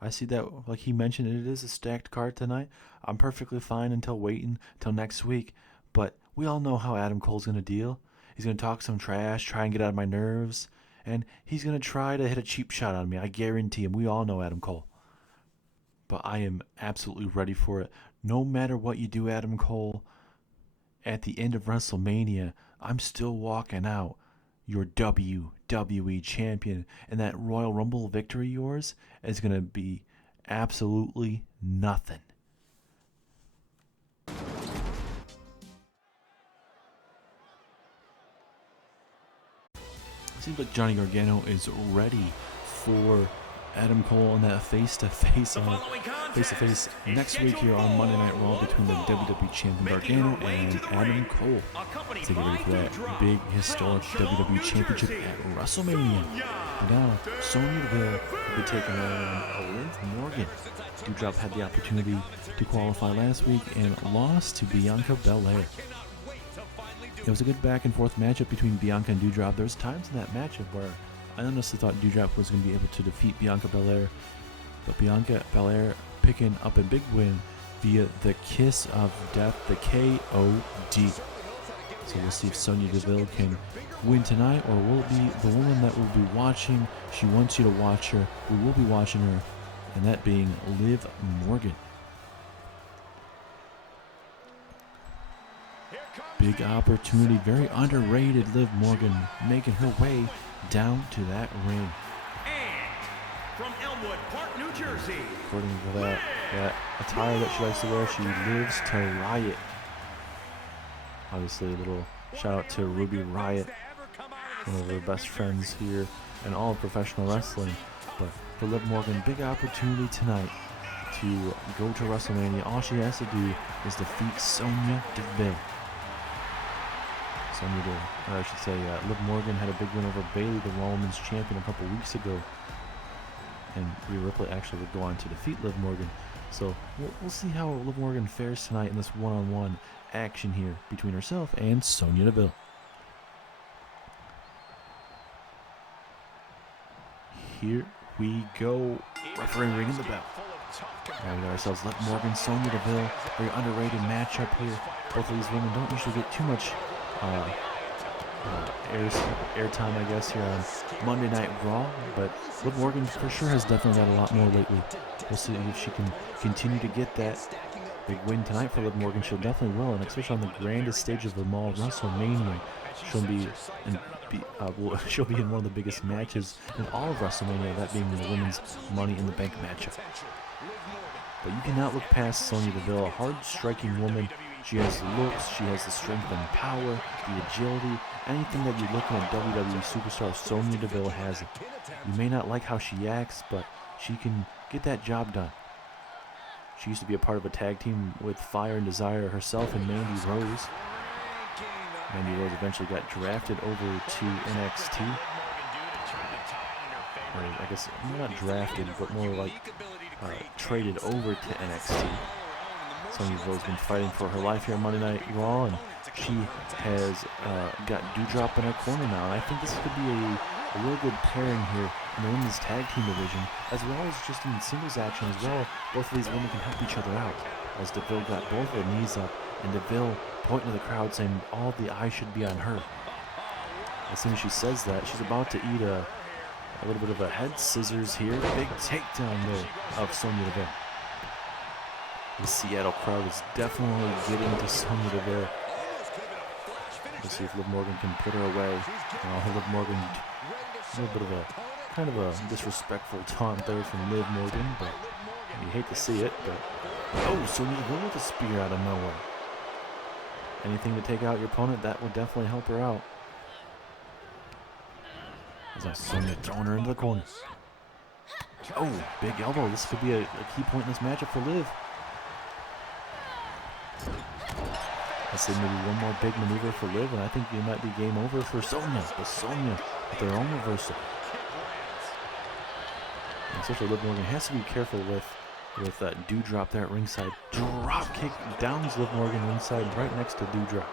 I see that, like he mentioned, it is a stacked card tonight. I'm perfectly fine waiting until next week. But we all know how Adam Cole's going to deal. He's going to talk some trash, try and get out of my nerves, and he's going to try to hit a cheap shot on me. I guarantee him. We all know Adam Cole. But I am absolutely ready for it. No matter what you do, Adam Cole, at the end of WrestleMania, I'm still walking out your WWE champion. And that Royal Rumble victory of yours is going to be absolutely nothing. Seems like Johnny Gargano is ready for Adam Cole in that face-to-face next week here on Monday Night Raw between the WWE Champion Gargano and Adam Cole. So get ready for that big historic WWE Championship at WrestleMania. But now, Sonya Deville will be taking on Liv Morgan. Doudrop had the opportunity to qualify last week and lost to Bianca Belair. It was a good back-and-forth matchup between Bianca and Doudrop. There was times in that matchup where I honestly thought Doudrop was going to be able to defeat Bianca Belair, but Bianca Belair picking up a big win via the Kiss of Death, the KOD. So we'll see if Sonya Deville can win tonight, or will it be the woman that we'll be watching? She wants you to watch her. We will be watching her, and that being Liv Morgan. Big opportunity, very underrated Liv Morgan making her way down to that ring. And from Elmwood Park, New Jersey. According to that attire that she likes to wear, she lives to riot. Obviously, a little shout out to Ruby Riott, one of her best friends here in all of professional wrestling. But for Liv Morgan, big opportunity tonight to go to WrestleMania. All she has to do is defeat Sonya Deville. Liv Morgan had a big win over Bayley, the Raw Women's Champion, a couple weeks ago. And Rhea Ripley actually would go on to defeat Liv Morgan. So we'll see how Liv Morgan fares tonight in this one-on-one action here between herself and Sonya Deville. Here we go. Referee ringing the bell. Now we got ourselves Liv Morgan, Sonya Deville. Very underrated matchup here. Both of these women don't usually get too much airtime, I guess, here on Monday Night Raw, but Liv Morgan for sure has definitely got a lot more lately. We'll see if she can continue to get that big win tonight for Liv Morgan. She'll definitely will, and especially on the grandest stage of them all, WrestleMania. She'll be she'll be in one of the biggest matches in all of WrestleMania, that being the women's Money in the Bank matchup. But you cannot look past Sonya Deville, a hard-striking woman. She has the looks, she has the strength and power, the agility, anything that you look at WWE superstar, Sonya Deville has it. You may not like how she acts, but she can get that job done. She used to be a part of a tag team with Fire and Desire herself and Mandy Rose. Mandy Rose eventually got drafted over to NXT. Or I guess not drafted, but more like traded over to NXT. Sonya Deville's been fighting for her life here on Monday Night Raw, and she has got Doudrop in her corner now. And I think this could be a real good pairing here in the women's tag team division, as well as just in singles action as well. Both of these women can help each other out, as Deville got both of her knees up, and Deville pointing to the crowd saying all the eyes should be on her. As soon as she says that, she's about to eat a little bit of a head scissors here. Big takedown there of Sonya Deville. The Seattle crowd is definitely getting to Sonya Deville. Let's see if Liv Morgan can put her away. Liv Morgan, a little bit of a kind of a disrespectful taunt there from Liv Morgan, but you hate to see it. But oh, Sonya Deville with a spear out of nowhere. Anything to take out your opponent, that would definitely help her out. There's now Sonya throwing her into the corner. Oh, big elbow. This could be a key point in this matchup for Liv. Let's see, maybe one more big maneuver for Liv, and I think it might be game over for Sonya. But Sonya with their own reversal. And especially Liv Morgan has to be careful with that Doudrop there at ringside. Drop kick downs Liv Morgan ringside right next to Doudrop.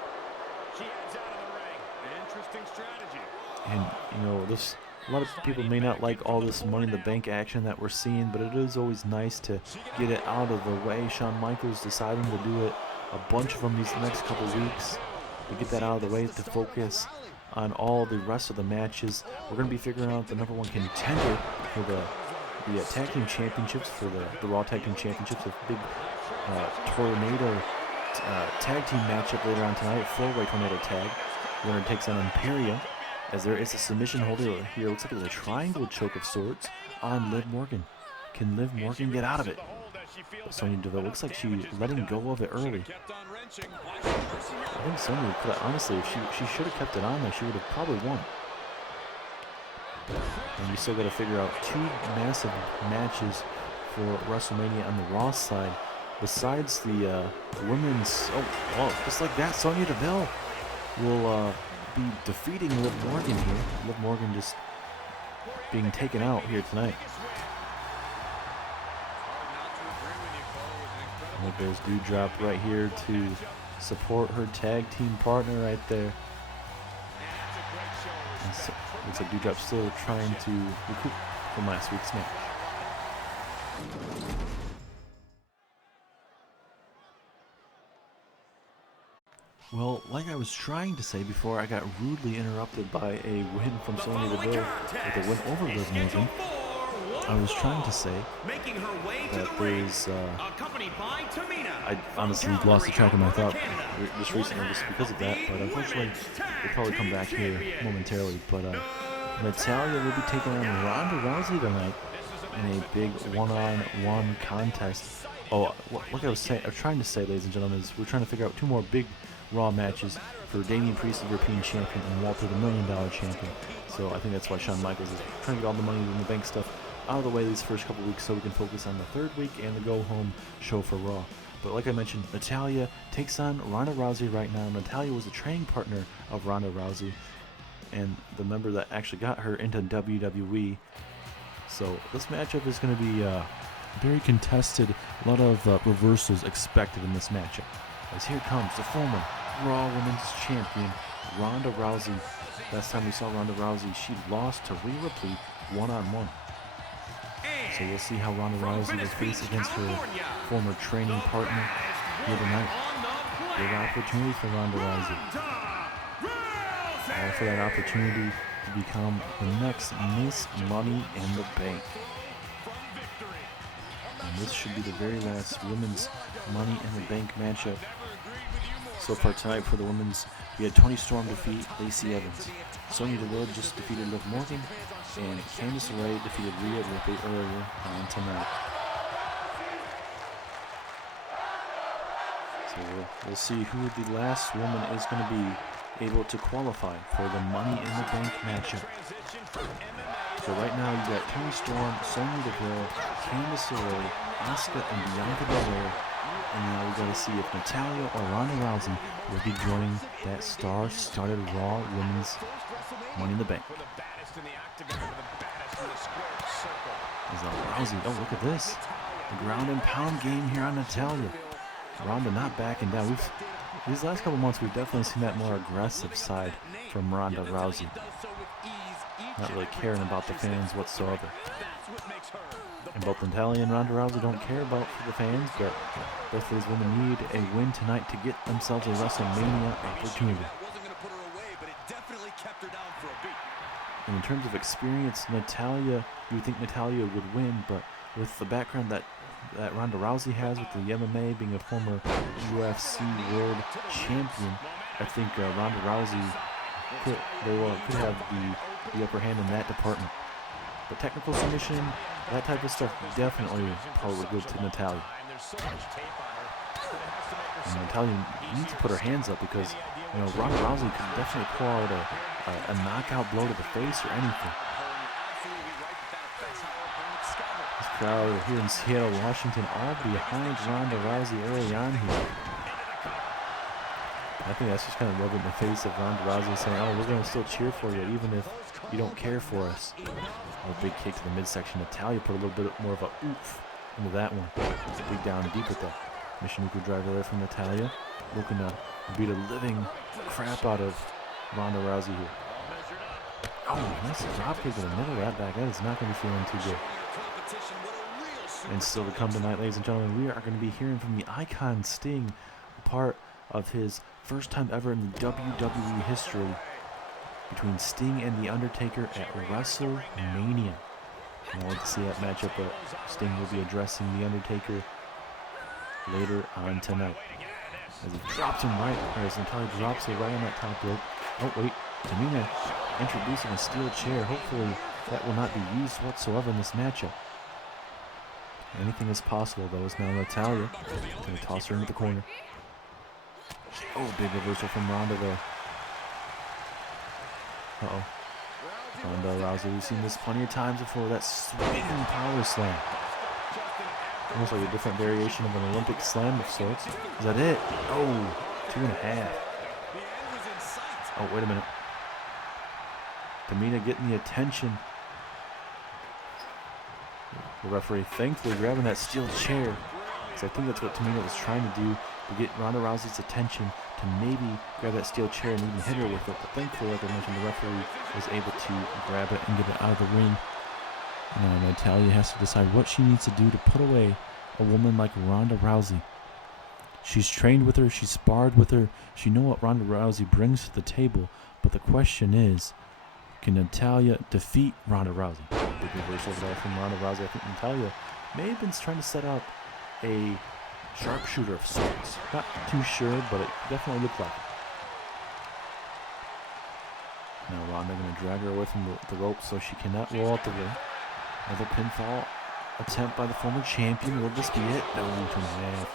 And you know, a lot of people may not like all this Money in the Bank action that we're seeing, but it is always nice to get it out of the way. Shawn Michaels deciding to do it a bunch of them these next couple weeks. To get that out of the way, to focus on all the rest of the matches. We're going to be figuring out the #1 contender for the tag team championships, for the Raw tag team championships. A big tornado tag team matchup later on tonight. 4-way tornado tag. Winner takes on Imperium, as there is a submission hold here. Looks like it's a triangle choke of sorts on Liv Morgan. Can Liv Morgan get out of it? Sonya Deville looks like she's letting go of it early. I think Sonya could, honestly, if she should have kept it on there, she would have probably won. And you still got to figure out 2 massive matches for WrestleMania on the Raw side, besides the women's. Oh, well, just like that, Sonya Deville will be defeating Liv Morgan here. Liv Morgan just being taken out here tonight. And there's Doudrop right here to support her tag team partner right there. And so, looks like Doudrop still trying to recoup from last week's match. Well, like I was trying to say before I got rudely interrupted by a win from Sonya Deville with a win over Liv Morgan, I was trying to say that there's, I honestly lost the track of my thought just recently just because of that, but unfortunately we'll probably come back here momentarily. But Natalya will be taking on Ronda Rousey tonight in a big one-on-one contest. Oh, like I was trying to say, ladies and gentlemen, is we're trying to figure out 2 more big Raw matches for Damian Priest, the European Champion, and Walter, the $1 Million Champion. So I think that's why Shawn Michaels is trying to get all the Money in the Bank stuff out of the way these first couple weeks so we can focus on the 3rd week and the go-home show for Raw. But like I mentioned, Natalya takes on Ronda Rousey right now. Natalya was a training partner of Ronda Rousey and the member that actually got her into WWE. So this matchup is going to be very contested. A lot of reversals expected in this matchup. As here comes the former Raw Women's Champion, Ronda Rousey. Last time we saw Ronda Rousey, she lost to Rhea Ripley one-on-one. So we'll see how Ronda Rousey will face against her former training partner here tonight. Big opportunity for Ronda Rousey. All for that opportunity to become the next Miss Money in the Bank. And this should be the very last women's Money in the Bank matchup so far tonight for the women's We had Toni Storm defeat Lacey Evans. Sonya Deville just defeated Liv Morgan. And Candice LeRae defeated Rhea Ripley earlier on tonight. So we'll see who the last woman is going to be able to qualify for the Money in the Bank matchup. So right now you got Toni Storm, Sonya Deville, Candice LeRae, Asuka, and Bianca Belair. And now we got to see if Natalya or Ronda Rousey will be joining that star-studded Raw Women's Money in the Bank. Is Rousey? Oh, look at this! The ground and pound game here on Natalya. Ronda not backing down. These last couple months, we've definitely seen that more aggressive side from Ronda Rousey. Not really caring about the fans whatsoever. And both Natalya and Ronda Rousey don't care about the fans, but both of these women need a win tonight to get themselves a WrestleMania opportunity. And in terms of experience, Natalya, you would think Natalya would win, but with the background that Ronda Rousey has with the MMA, being a former UFC World Champion, I think Ronda Rousey could have the upper hand in that department. But technical submission, that type of stuff, definitely probably good to Natalya. And Natalya needs to put her hands up because, you know, Ronda Rousey could definitely pull out a knockout blow to the face or anything. This crowd here in Seattle, Washington, all behind Ronda Rousey early on here. I think that's just kind of rubbing the face of Ronda Rousey, saying, oh, we're going to still cheer for you even if you don't care for us. A big kick to the midsection. Natalya put a little bit more of a oomph into that one. Big down deep with that Michinoku driver there from Natalya. Looking to beat a living crap out of Ronda Rousey here. Oh, nice drop kick in the middle of that back. That is not going to be feeling too good. And still to come tonight, ladies and gentlemen, we are going to be hearing from the Icon Sting, a part of his first time ever in the WWE history between Sting and The Undertaker at WrestleMania. And I like to see that matchup, but Sting will be addressing The Undertaker later on tonight. As he drops him right, or as Natalya drops it right on that top rope. Oh wait, Tamina introducing a steel chair. Hopefully that will not be used whatsoever in this matchup. Anything is possible though, as now Natalya going to toss her into the corner. Oh, big reversal from Ronda there. Uh-oh. Ronda Rousey, we've seen this plenty of times before. That swinging power slam. Almost like a different variation of an Olympic slam of sorts. Is that it? Oh, 2.5. Oh, wait a minute. Tamina getting the attention. The referee thankfully grabbing that steel chair. So I think that's what Tamina was trying to do, to get Ronda Rousey's attention, to maybe grab that steel chair and even hit her with it. But thankfully, like I mentioned, the referee was able to grab it and get it out of the ring. Now Natalya has to decide what she needs to do to put away a woman like Ronda Rousey. She's trained with her, she's sparred with her, she knows what Ronda Rousey brings to the table. But the question is, can Natalya defeat Ronda Rousey? Big reversal there from Ronda Rousey. I think Natalya may have been trying to set up a sharpshooter of sorts. Not too sure, but it definitely looked like it. Now Ronda going to drag her away from the rope so she cannot roll out the ring. Another pinfall attempt by the former champion. Will this be it? No, 2.5.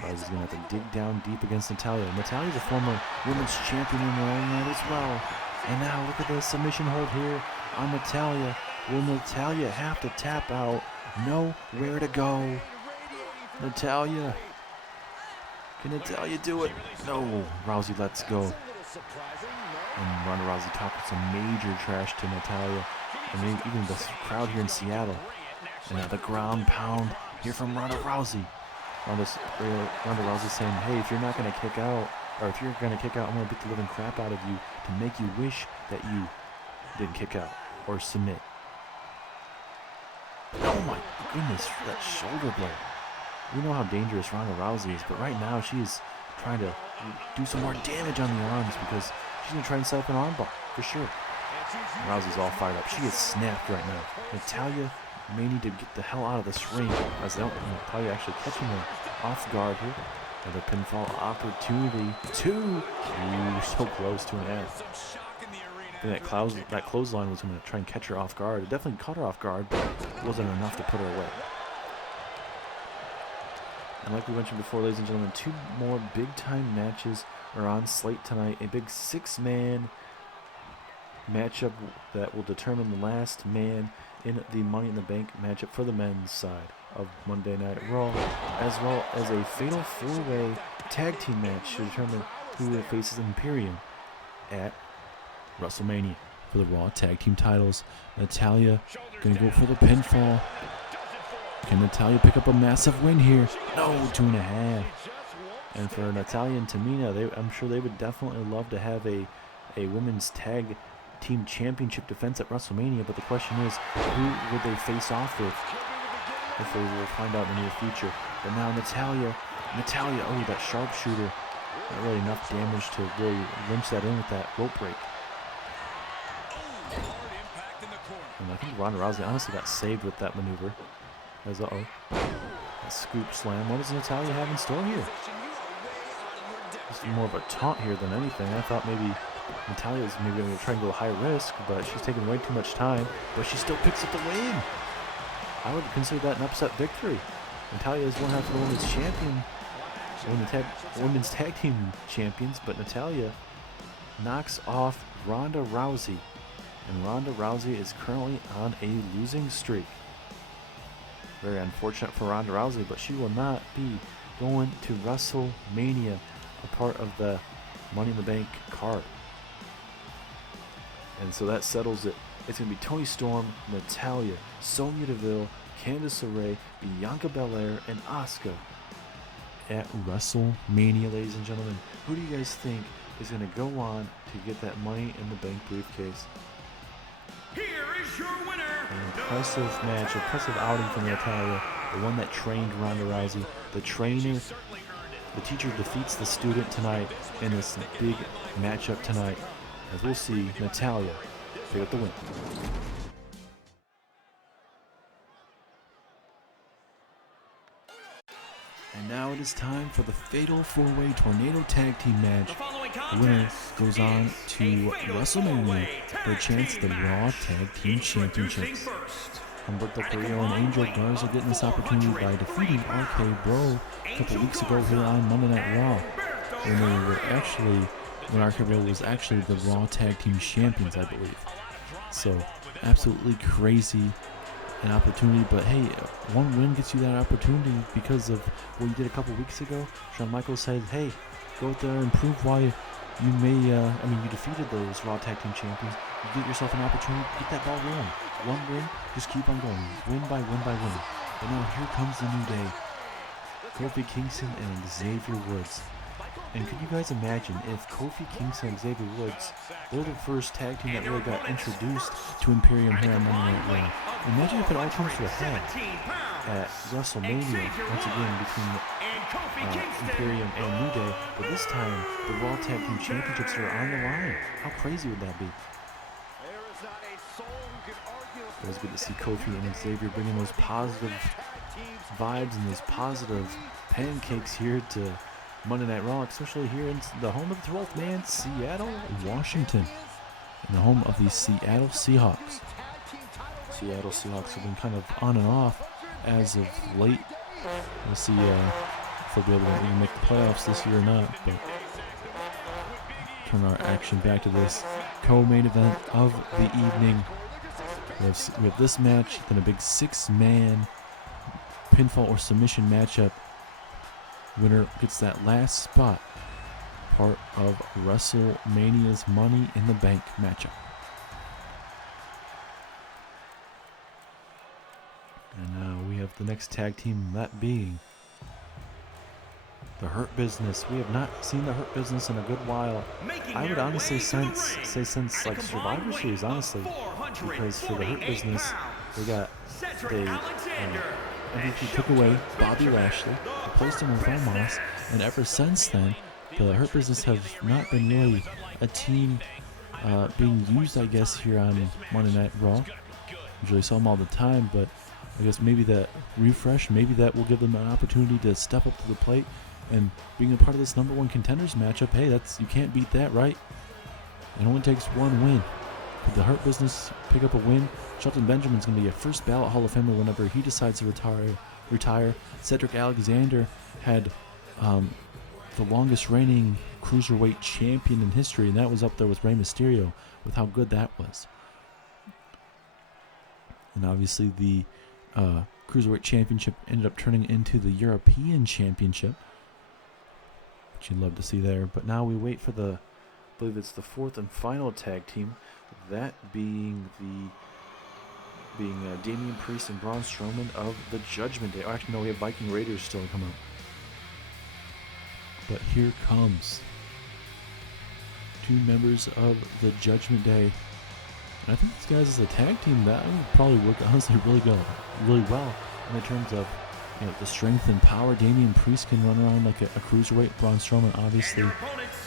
Rousey's going to have to dig down deep against Natalya. Natalya's a former women's champion in her own right as well. And now look at the submission hold here on Natalya. Will Natalya have to tap out? Nowhere to go. Natalya. Can Natalya do it? No. Rousey lets go. And Ronda Rousey talking some major trash to Natalya. And even the crowd here in Seattle. And now the ground pound here from Ronda Rousey. Ronda Rousey saying, hey, if you're not going to kick out, or if you're going to kick out, I'm going to beat the living crap out of you to make you wish that you didn't kick out or submit. Oh my goodness, that shoulder blade. We know how dangerous Ronda Rousey is, but right now she's trying to do some more damage on the arms because she's going to try and set up an armbar, for sure. Rousey's all fired up. She is snapped right now. Natalya may need to get the hell out of this ring, as they don't, probably actually catching her off guard here. Another pinfall opportunity. 2. Ooh, so close, 2.5. I think that clothesline was going to try and catch her off guard. It definitely caught her off guard, but it wasn't enough to put her away. And like we mentioned before, ladies and gentlemen, 2 more big-time matches are on slate tonight. A big 6-man matchup that will determine the last man in the Money in the Bank matchup for the men's side of Monday Night Raw, as well as a fatal 4-way tag team match to determine who faces Imperium at WrestleMania for the Raw tag team titles. Natalya gonna go for the pinfall. Can Natalya pick up a massive win here? No, 2.5. And for Natalya and Tamina, I'm sure they would definitely love to have a women's tag team championship defense at WrestleMania, but the question is, who would they face off with? Hopefully we'll find out in the near future. But now Natalya, oh, that sharpshooter. Not really enough damage to really lynch that in with that rope break. And I think Ronda Rousey honestly got saved with that maneuver. As a scoop slam. What does Natalya have in store here? It's more of a taunt here than anything. I thought maybe Natalya's maybe going to try and go high risk, but she's taking way too much time. But she still picks up the win. I would consider that an upset victory. Natalya is one half of the women's champion, women's tag team champions, but Natalya knocks off Ronda Rousey, and Ronda Rousey is currently on a losing streak. Very unfortunate for Ronda Rousey, but she will not be going to WrestleMania, a part of the Money in the Bank card. And so that settles it. It's going to be Toni Storm, Natalya, Sonya Deville, Candice LeRae, Bianca Belair, and Asuka at WrestleMania, ladies and gentlemen. Who do you guys think is going to go on to get that Money in the Bank briefcase? Here is your winner. An impressive match, impressive outing from Natalya, the one that trained Ronda Rousey. The trainer, the teacher defeats the student tonight in this big matchup tonight, as we'll see Natalya pick up the win. And now it is time for the Fatal 4-Way Tornado Tag Team match. The winner goes on to WrestleMania for a chance at the Raw Tag Team Championships. Humberto Carrillo and Angel Garza getting this opportunity by defeating RK Bro a couple weeks ago here on Monday Night Raw, when RK Bro was actually the Raw Tag Team Champions, I believe. So absolutely crazy an opportunity, but hey, one win gets you that opportunity because of what you did a couple weeks ago. Shawn Michaels said, hey, go out there and prove why you may, you defeated those Raw Tag Team Champions. You get yourself an opportunity to get that ball rolling. One win, just keep on going, win by win by win. But now here comes the new day. Kofi Kingston and Xavier Woods. And could you guys imagine if Kofi Kingston and Xavier Woods were the first tag team that really got introduced to Imperium here on Monday Night Raw? Imagine if it all comes to a head at WrestleMania, once again between Imperium and New Day, but this time the Raw Tag Team Championships are on the line. How crazy would that be? It was good to see Kofi and Xavier bringing those positive vibes and those positive pancakes here to Monday Night Raw, especially here in the home of the 12th man, Seattle, Washington, and the home of the Seattle Seahawks. Seattle Seahawks have been kind of on and off as of late. We'll see if they'll be able to even make the playoffs this year or not, but turn our action back to this co-main event of the evening. We have this match, then a big 6-man pinfall or submission matchup. Winner gets that last spot, part of WrestleMania's Money in the Bank matchup. And now we have the next tag team, that being the Hurt Business. We have not seen the Hurt Business in a good while. I would honestly say since like Survivor Series, honestly, because for the Hurt Business, they MVP took away Bobby Lashley, replaced him with Omos, and ever since then, the Hurt Business have not been really a team being used, I guess, here on Monday Night Raw. Usually saw them all the time, but I guess maybe that refresh, maybe that will give them an opportunity to step up to the plate And being a part of this #1 contenders matchup, hey, you can't beat that, right? It only takes one win. Could the Hurt Business pick up a win? Shelton Benjamin's going to be a first ballot Hall of Famer whenever he decides to retire. Cedric Alexander had the longest reigning cruiserweight champion in history, and that was up there with Rey Mysterio with how good that was. And obviously the Cruiserweight Championship ended up turning into the European Championship, which you'd love to see there. But now we wait for I believe it's the 4th and final tag team, that being Damian Priest and Braun Strowman of the Judgment Day. Oh, actually, no, we have Viking Raiders still to come out. But here comes 2 members of the Judgment Day. And I think these guys as a tag team, that would probably work honestly really well in terms of the strength and power. Damian Priest can run around like a cruiserweight. Braun Strowman, obviously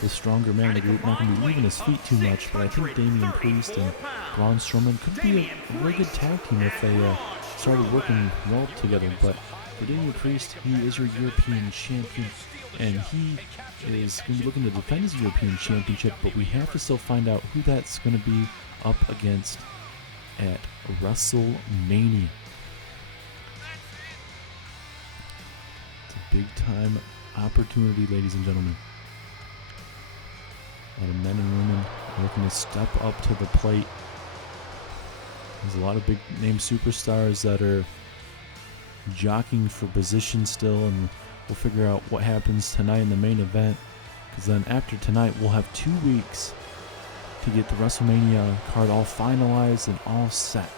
the stronger man of the group, not going to be moving his feet too much, but I think Damian Priest and Braun Strowman could be a really good tag team if they started working well together. But for Damian Priest, he is your European champion, and he is going to be looking to defend his European championship, but we have to still find out who that's going to be up against at WrestleMania. It's a big time opportunity, ladies and gentlemen. A lot of men and women looking to step up to the plate. There's a lot of big name superstars that are jockeying for position still, and we'll figure out what happens tonight in the main event, because then after tonight we'll have 2 weeks to get the WrestleMania card all finalized and all set.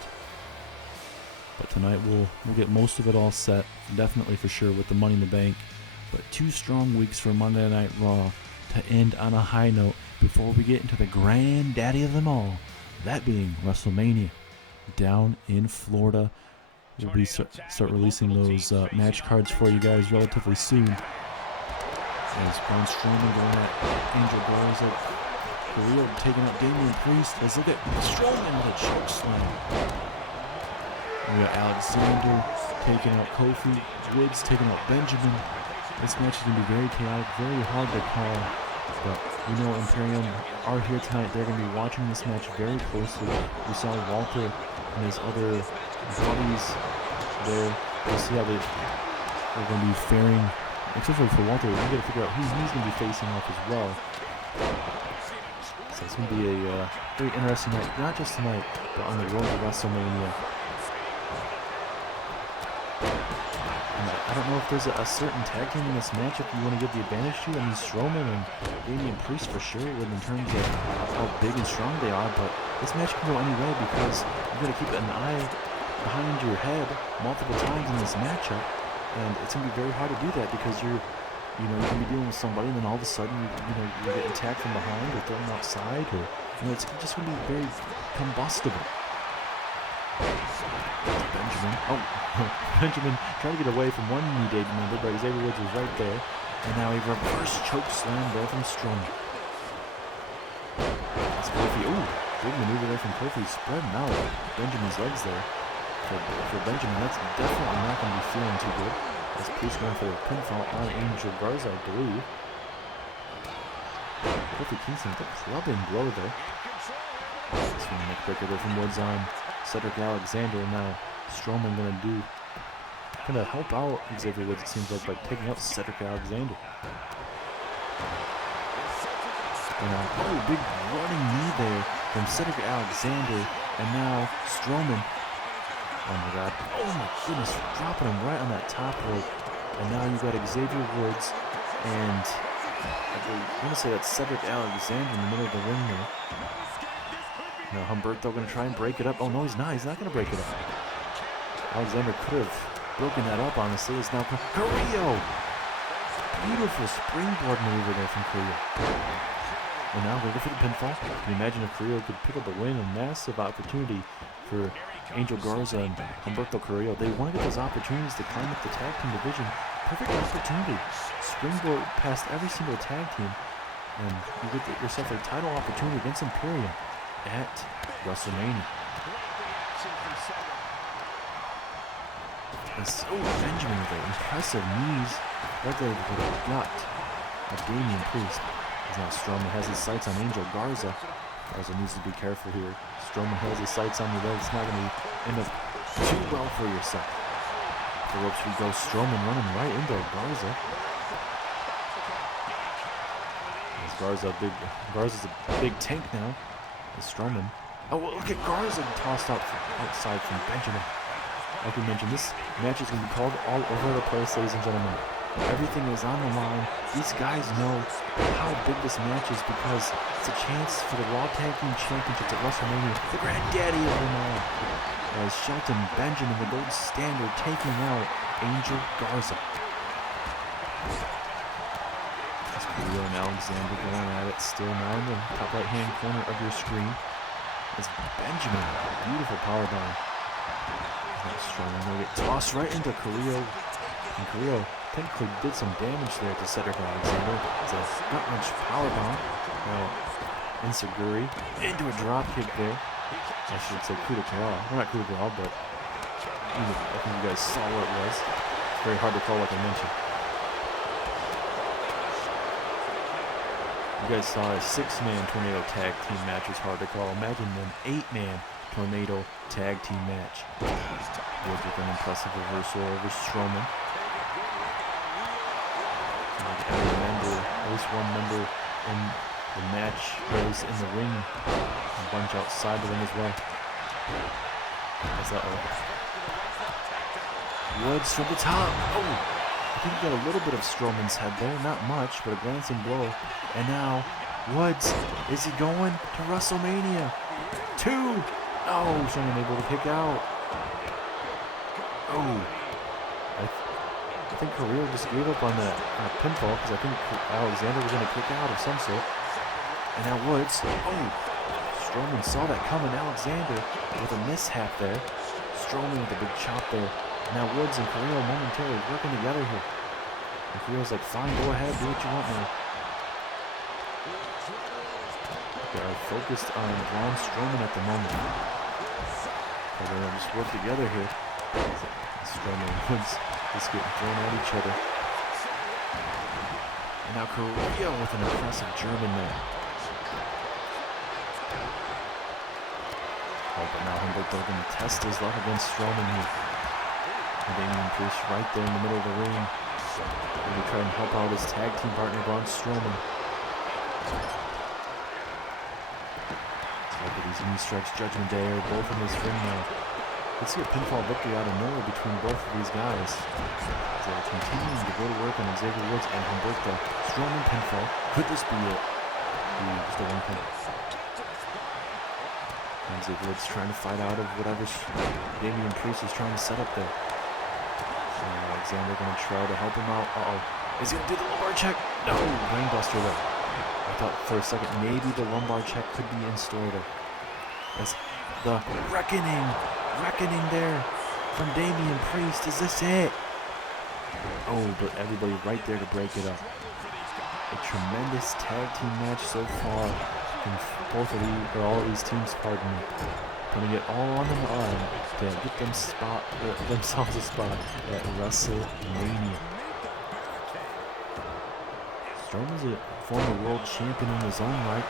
But tonight we'll get most of it all set, definitely for sure, with the Money in the Bank. But 2 strong weeks for Monday Night Raw to end on a high note before we get into the granddaddy of them all, that being WrestleMania down in Florida. We'll be start releasing those match cards for you guys relatively soon. As Braun Strowman going at Angel Garza, Carrillo taking out Damian Priest. Let's look at Strowman with a choke slam. We got Alexander taking out Kofi, Woods taking out Benjamin. This match is going to be very chaotic, very hard to call, but we know Imperium are here tonight. They're going to be watching this match very closely. We saw Walter and his other buddies there. We'll see how they're going to be faring. Except for Walter, we got to figure out who he's going to be facing off as well. So it's going to be a very interesting night, not just tonight, but on the road to WrestleMania. I don't know if there's a certain tag team in this matchup you want to give the advantage to. I mean, Strowman and Damian Priest for sure, in terms of how big and strong they are, but this match can go any way because you've got to keep an eye behind your head multiple times in this matchup, and it's going to be very hard to do that because you can be dealing with somebody and then all of a sudden you get attacked from behind or thrown outside, or it's just going to be very combustible. Benjamin. Benjamin trying to get away from one New Day member, but Xavier Woods was right there. And now a reverse choke slam there from Strowman. That's Kofi. Ooh, big maneuver there from Kofi, spreading out Benjamin's legs there. For Benjamin, that's definitely not going to be feeling too good. As Priest going for the pinfall on Angel Garza, I believe. Kofi Kingston with a clubbing blow there. This one, neck breaker there from Woods on Cedric Alexander. Now Strowman gonna help out Xavier Woods, it seems like, by taking out Cedric Alexander. And big running knee there from Cedric Alexander, and now Strowman. Oh my God! Oh my goodness! Dropping him right on that top rope, and now you got Xavier Woods, and I want to say that's Cedric Alexander in the middle of the ring there. Now Humberto going to try and break it up. Oh no, he's not. He's not going to break it up. Alexander could have broken that up, honestly. It's now Carrillo. Beautiful springboard maneuver there from Carrillo. And now we're going for the pinfall. Can you imagine if Carrillo could pick up a win? A massive opportunity for Angel Garza and Humberto Carrillo. They want to get those opportunities to climb up the tag team division. Perfect opportunity. Springboard past every single tag team, and you get yourself a title opportunity against Imperium at WrestleMania. Benjamin with the impressive knees right there to the gut of Damian Priest. As now Strowman has his sights on Angel Garza. Garza needs to be careful here. Strowman has his sights on you there. It's not going to end up too well for yourself. The ropes we go. Strowman running right into Garza. Garza's a big tank now. Is Strowman. Oh, well, look at Garza tossed out outside from Benjamin. Like we mentioned, this match is going to be called all over the place, ladies and gentlemen. Everything is on the line. These guys know how big this match is because it's a chance for the Raw Tag Team Championships at Wrestlemania. The granddaddy of them all. As Shelton Benjamin, the gold standard, taking out Angel Garza. Carrillo and Alexander going at it still now in the top right hand corner of your screen. It's Benjamin, beautiful powerbomb. Strowman will get tossed right into Carrillo. And Carrillo technically did some damage there to Cedric Alexander. It's a gut wrench powerbomb. Now, Inseguri into a drop kick there. I should say coup de grace. Well, not coup de grace, but I think you guys saw what it was. It's very hard to call, like I mentioned. You guys saw a 6-man tornado tag team match. It's hard to call. Imagine an 8-man tornado tag team match. Woods with an impressive reversal over Strowman. Every member, at least one member in the match, or at least in the ring, a bunch outside the ring as well. Woods from the top. Oh! I think he got a little bit of Strowman's head there, not much, but a glancing blow. And now, Woods, is he going to WrestleMania? 2! Oh, Strowman able to kick out. Oh. I think Carrillo just gave up on that pinfall because I think Alexander was going to kick out of some sort. And now Woods, oh. Strowman saw that coming. Alexander with a mishap there. Strowman with a big chop there. Now Woods and Carrillo momentarily working together here. And Carrillo's like, fine, go ahead, do what you want now. They are focused on Braun Strowman at the moment. They're going to just work together here. Strowman and Woods just getting thrown at each other. And now Carrillo with an impressive German there. Oh, but now Humberto going to test his luck against Strowman here. And Damian Priest right there in the middle of the ring. Going to try and help out his tag team partner, Braun Strowman. Look at these knee strikes, Judgment Day are both in this ring now. Let's see a pinfall victory out of nowhere between both of these guys. They're continuing to go to work on Xavier Woods and Humberto. Strowman pinfall. Could this be it? Just a one pin. And Xavier Woods trying to fight out of whatever Damian Priest is trying to set up there. Alexander going to try to help him out. Uh-oh. Is he going to do the lumbar check? No. Brainbuster there. I thought for a second maybe the lumbar check could be in store there. As the reckoning there from Damian Priest. Is this it? Oh, but everybody right there to break it up. A tremendous tag team match so far from both of these, or all of these teams, pardon me. Putting it all on the line to get themselves a spot at WrestleMania. Strowman's a former world champion in his own right.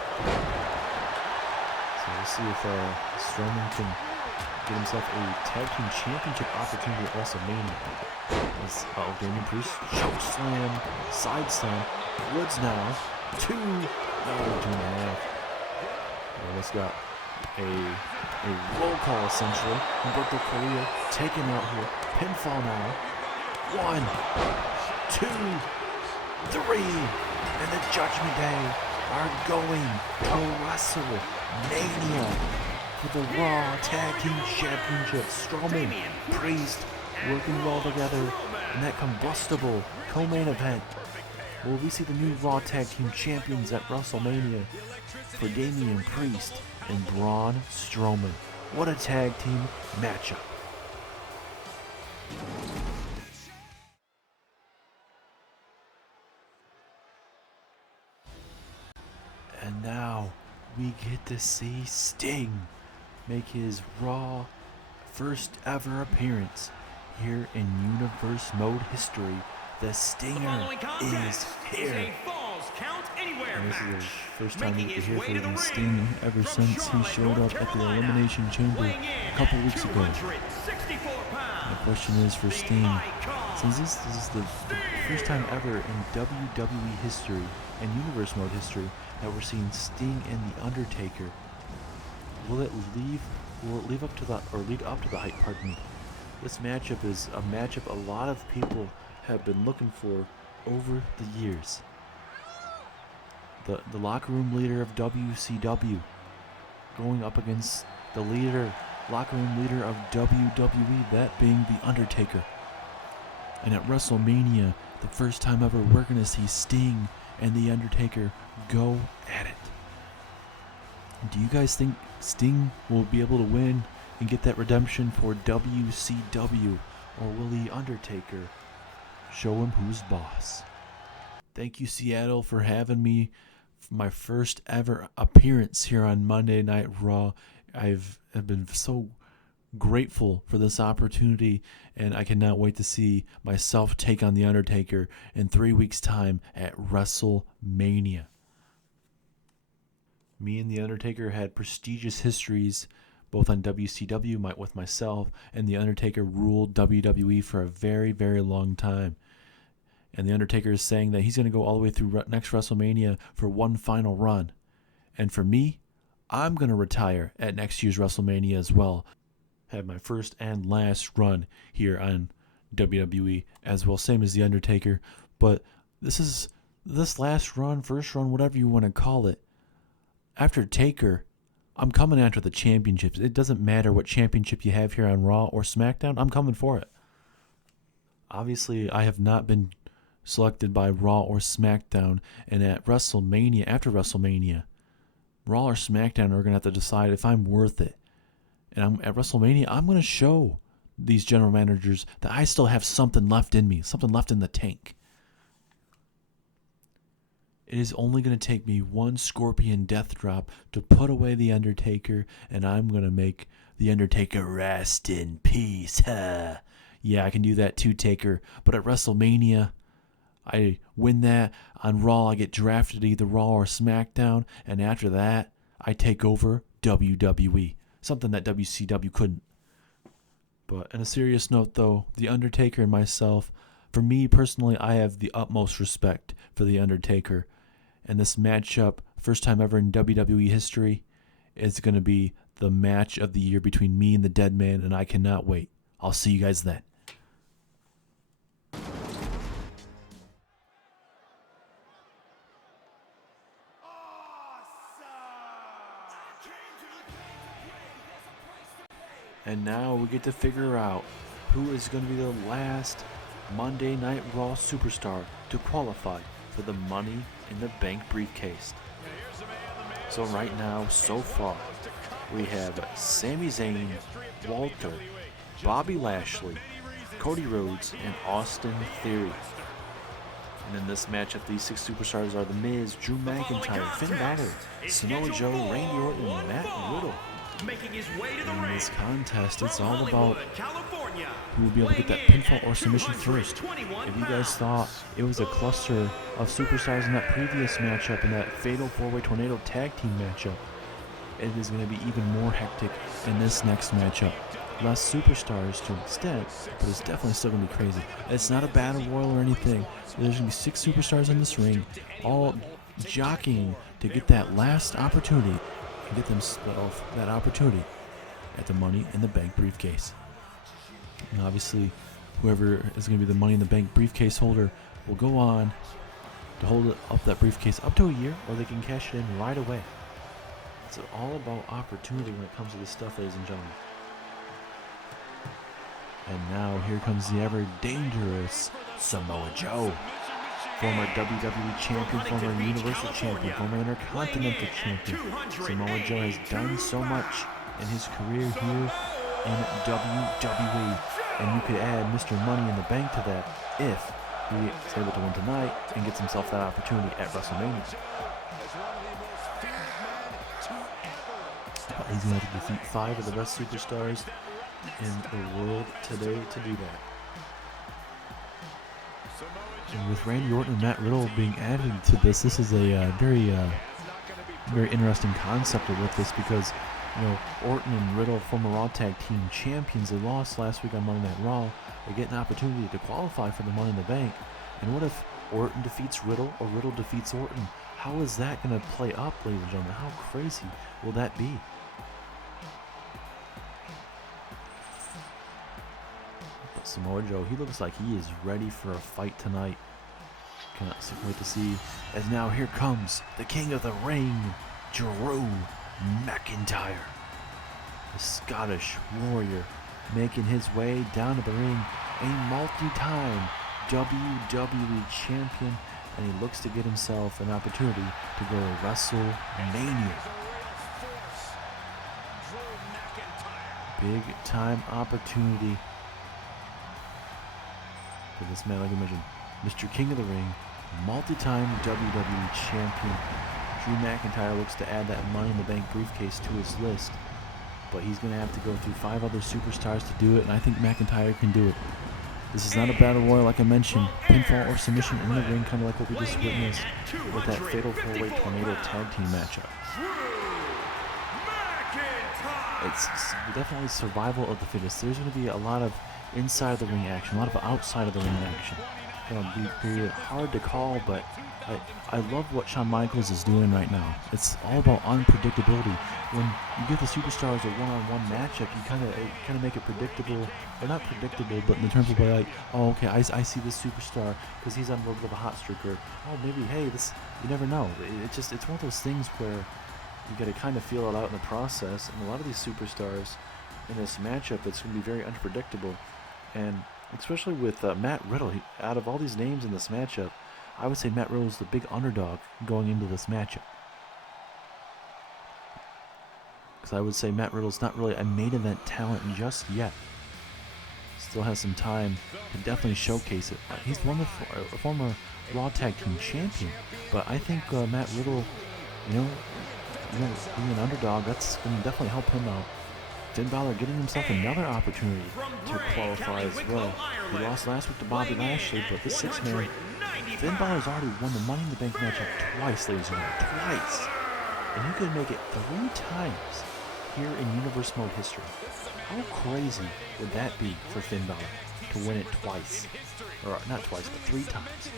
So we'll see if Strowman can get himself a tag team championship opportunity at WrestleMania. As Damian Priest choke slam, side slam. Woods now 2, no, 2.5. Almost got a roll call essentially. Humberto Carrillo taken out here. Pinfall now. 1, 2, 3. And the Judgment Day are going to WrestleMania for the Raw Tag Team Championship. Strowman, Priest working well together in that combustible co-main event. Will we see the new Raw Tag Team Champions at WrestleMania for Damian Priest and Braun Strowman? What a tag team matchup. And now we get to see Sting make his Raw first ever appearance. here in Universe Mode history, the Stinger is here. And this is the first time we could hear from Sting ever since he showed up at the Elimination Chamber a couple weeks ago. My question is for Sting, since this is the first time ever in WWE history and Universe Mode history that we're seeing Sting and The Undertaker, will it lead up to the hype, pardon me. This matchup is a matchup a lot of people have been looking for over the years. The locker room leader of WCW going up against the locker room leader of WWE, that being The Undertaker. And at WrestleMania, the first time ever, we're going to see Sting and The Undertaker go at it. Do you guys think Sting will be able to win and get that redemption for WCW, or will The Undertaker show him who's boss? Thank you, Seattle, for having me for my first ever appearance here on Monday Night Raw. I've been so grateful for this opportunity, and I cannot wait to see myself take on The Undertaker in 3 weeks' time at WrestleMania. Me and The Undertaker had prestigious histories both on WCW with myself, and The Undertaker ruled WWE for a very, very long time. And The Undertaker is saying that he's going to go all the way through next WrestleMania for one final run. And for me, I'm going to retire at next year's WrestleMania as well. Have my first and last run here on WWE as well, same as The Undertaker. But this last run, first run, whatever you want to call it, after Taker, I'm coming after the championships. It doesn't matter what championship you have here on Raw or SmackDown, I'm coming for it. Obviously, I have not been selected by Raw or SmackDown, and at WrestleMania, after WrestleMania, Raw or SmackDown are going to have to decide if I'm worth it. And at WrestleMania, I'm going to show these general managers that I still have something left in me, something left in the tank. It is only going to take me one Scorpion Death Drop to put away The Undertaker, and I'm going to make The Undertaker rest in peace. Yeah, I can do that too, Taker. But at WrestleMania, I win that. On Raw, I get drafted to either Raw or SmackDown, and after that, I take over WWE. Something that WCW couldn't. But on a serious note, though, The Undertaker and myself, for me personally, I have the utmost respect for The Undertaker. And this matchup, first time ever in WWE history, is going to be the match of the year between me and the Dead Man, and I cannot wait. I'll see you guys then. And now we get to figure out who is going to be the last Monday Night Raw superstar to qualify for the Money in the Bank briefcase. So right now, so far, we have Sami Zayn, Walter, Bobby Lashley, Cody Rhodes, and Austin Theory. And in this matchup, these 6 superstars are The Miz, Drew McIntyre, Finn Balor, Samoa Joe, Randy Orton, and Matt Riddle. In this contest, it's all about who will be able to get that pinfall or submission first. If you guys thought it was a cluster of superstars in that previous matchup, in that Fatal 4-Way Tornado Tag Team matchup, it is going to be even more hectic in this next matchup. Less superstars to an extent, but it's definitely still going to be crazy. It's not a battle royal or anything. There's going to be 6 superstars in this ring, all jockeying to get that last opportunity and get themselves that opportunity at the Money in the Bank briefcase. And obviously, whoever is going to be the Money in the Bank briefcase holder will go on to hold up that briefcase up to a year, or they can cash it in right away. It's all about opportunity when it comes to this stuff, ladies and gentlemen. And now here comes the ever dangerous Samoa Joe. Former WWE champion, former Universal champion, former Intercontinental champion. Samoa Joe has done so much in his career here in WWE. And you could add Mr. Money in the Bank to that if he is able to win tonight and gets himself that opportunity at WrestleMania. He's going to have to defeat 5 of the best superstars in the world today to do that. And with Randy Orton and Matt Riddle being added to this, this is a very interesting concept with this because, you know, Orton and Riddle, former Raw Tag Team Champions, they lost last week on Monday Night Raw. They get an opportunity to qualify for the Money in the Bank. And what if Orton defeats Riddle or Riddle defeats Orton? How is that going to play up, ladies and gentlemen? How crazy will that be? But Samoa Joe, he looks like he is ready for a fight tonight. Cannot wait to see. As now here comes the King of the Ring, Drew McIntyre. The Scottish Warrior making his way down to the ring, a multi-time WWE Champion, and he looks to get himself an opportunity to go to WrestleMania. Big time opportunity for this man, like I mentioned, Mr. King of the Ring, multi-time WWE Champion. Drew McIntyre looks to add that Money in the Bank briefcase to his list, but he's going to have to go through 5 other superstars to do it, and I think McIntyre can do it. This is not a battle royal, like I mentioned. Pinfall or submission in the ring, kind of like what we just witnessed with that Fatal 4-Way Tornado Tag Team matchup. It's definitely survival of the fittest. There's going to be a lot of inside the ring action, a lot of outside of the ring action. Going to be hard to call, but I love what Shawn Michaels is doing right now. It's all about unpredictability. When you give the superstars a one-on-one matchup, you kind of make it predictable, or not predictable, but in terms of like, oh, okay, I see this superstar because he's on a little bit of a hot streak, or oh, maybe hey, this, you never know. It's one of those things where you got to kind of feel it out in the process. And a lot of these superstars in this matchup, it's going to be very unpredictable, and especially with Matt Riddle, out of all these names in this matchup, I would say Matt Riddle is the big underdog going into this matchup. Because I would say Matt Riddle's not really a main event talent just yet. Still has some time to definitely showcase it. He's a former Raw Tag Team Champion, but I think Matt Riddle, you know, being an underdog, that's going to definitely help him out. Finn Balor getting himself another opportunity to qualify as well. He lost last week to Bobby Lashley, but this 6-man, Finn Balor's already won the Money in the Bank matchup twice, ladies and gentlemen, twice. And you could make it 3 times here in Universe Mode history. How crazy would that be for Finn Balor to win it twice? Or not twice, but 3 times.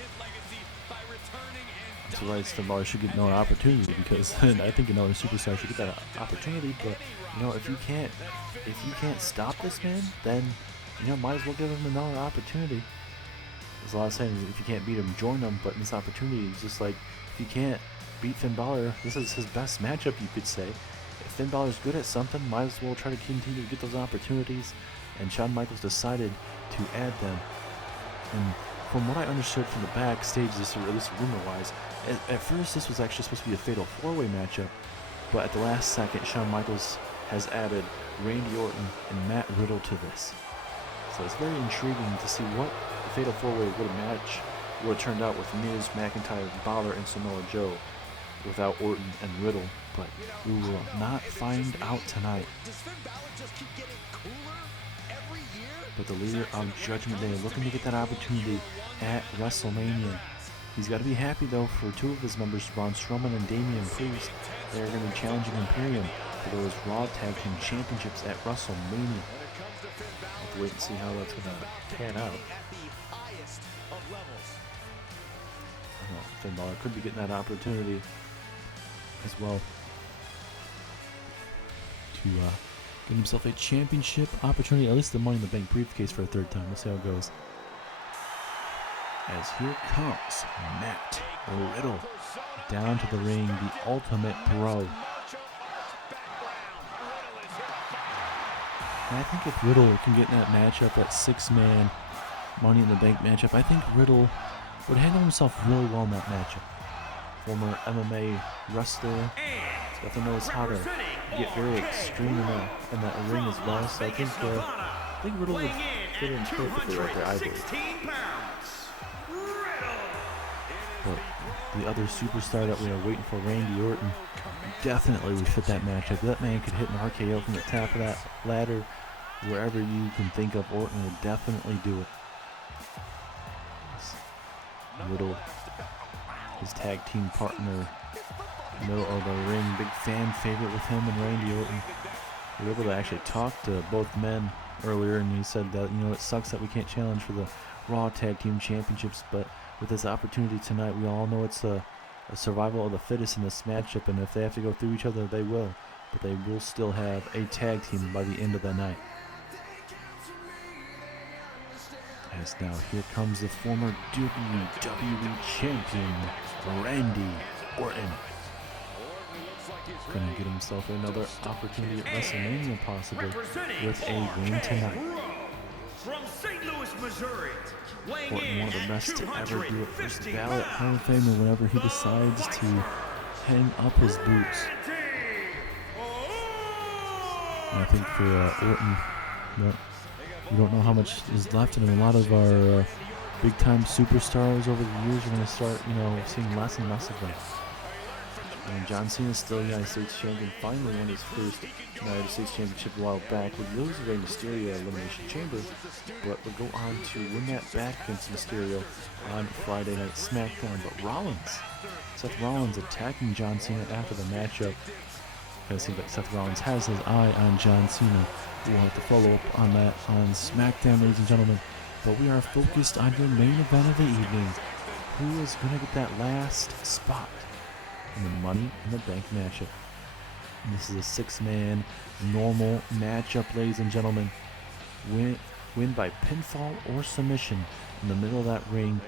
So right, Finn Balor should get another opportunity, because I think another superstar should get that opportunity. But you know, if you can't stop this man, then you know, might as well give him another opportunity. There's a lot of saying if you can't beat him, join him. But in this opportunity, it's just like if you can't beat Finn Balor, this is his best matchup, you could say. If Finn Balor's good at something, might as well try to continue to get those opportunities. And Shawn Michaels decided to add them. And from what I understood from the backstage, at least rumor-wise, at first this was actually supposed to be a fatal 4-way matchup, but at the last second, Shawn Michaels has added Randy Orton and Matt Riddle to this. So it's very intriguing to see what the fatal 4-way would have turned out with Miz, McIntyre, Balor, and Samoa Joe without Orton and Riddle, but we will not find out tonight. But the leader of Judgment Day looking to get that opportunity at WrestleMania. He's got to be happy, though, for 2 of his members, Braun Strowman and Damian Priest. They're going to be challenging Imperium for those Raw Tag Team Championships at WrestleMania. We'll have to wait and see how that's going to pan out. Finn Balor could be getting that opportunity as well to get himself a championship opportunity, at least the Money in the Bank briefcase for a 3rd time. We'll see how it goes. As here comes Matt Riddle down to the ring, the Ultimate Bro. And I think if Riddle can get in that matchup, that 6-man Money in the Bank matchup, I think Riddle would handle himself really well in that matchup. Former MMA wrestler, definitely knows how to get very extreme in that ring as well. So I think Riddle would fit in perfectly right there, I believe. But the other superstar that we are waiting for, Randy Orton, definitely would fit that matchup. That man could hit an RKO from the top of that ladder. Wherever you can think of, Orton would definitely do it. Riddle, his tag team partner, middle of the ring, big fan favorite with him and Randy Orton. We were able to actually talk to both men earlier, and he said that, it sucks that we can't challenge for the Raw Tag Team Championships, but with this opportunity tonight, we all know it's a survival of the fittest in this matchup, and if they have to go through each other, they will. But they will still have a tag team by the end of the night. As now here comes the former WWE Champion, Randy Orton. Going to get himself another opportunity at WrestleMania, possibly, with a win tonight. From St. Louis, Missouri, Orton, one of the best to ever do it, first ballot Hall of Famer whenever he decides to hang up his boots. And I think for Orton, we don't know how much is left in him. A lot of our big-time superstars over the years are going to start, seeing less and less of them. John Cena is still United States Champion, finally won his first United States Championship a while back. Would lose the Rey Mysterio Elimination Chamber, but would go on to win that back against Mysterio on Friday Night SmackDown. But Seth Rollins attacking John Cena after the matchup. It seems like Seth Rollins has his eye on John Cena. We'll have to follow up on that on SmackDown, ladies and gentlemen. But we are focused on your main event of the evening. Who is going to get that last spot in the Money in the Bank matchup? And this is a six-man normal matchup, ladies and gentlemen. Win by pinfall or submission in the middle of that ring.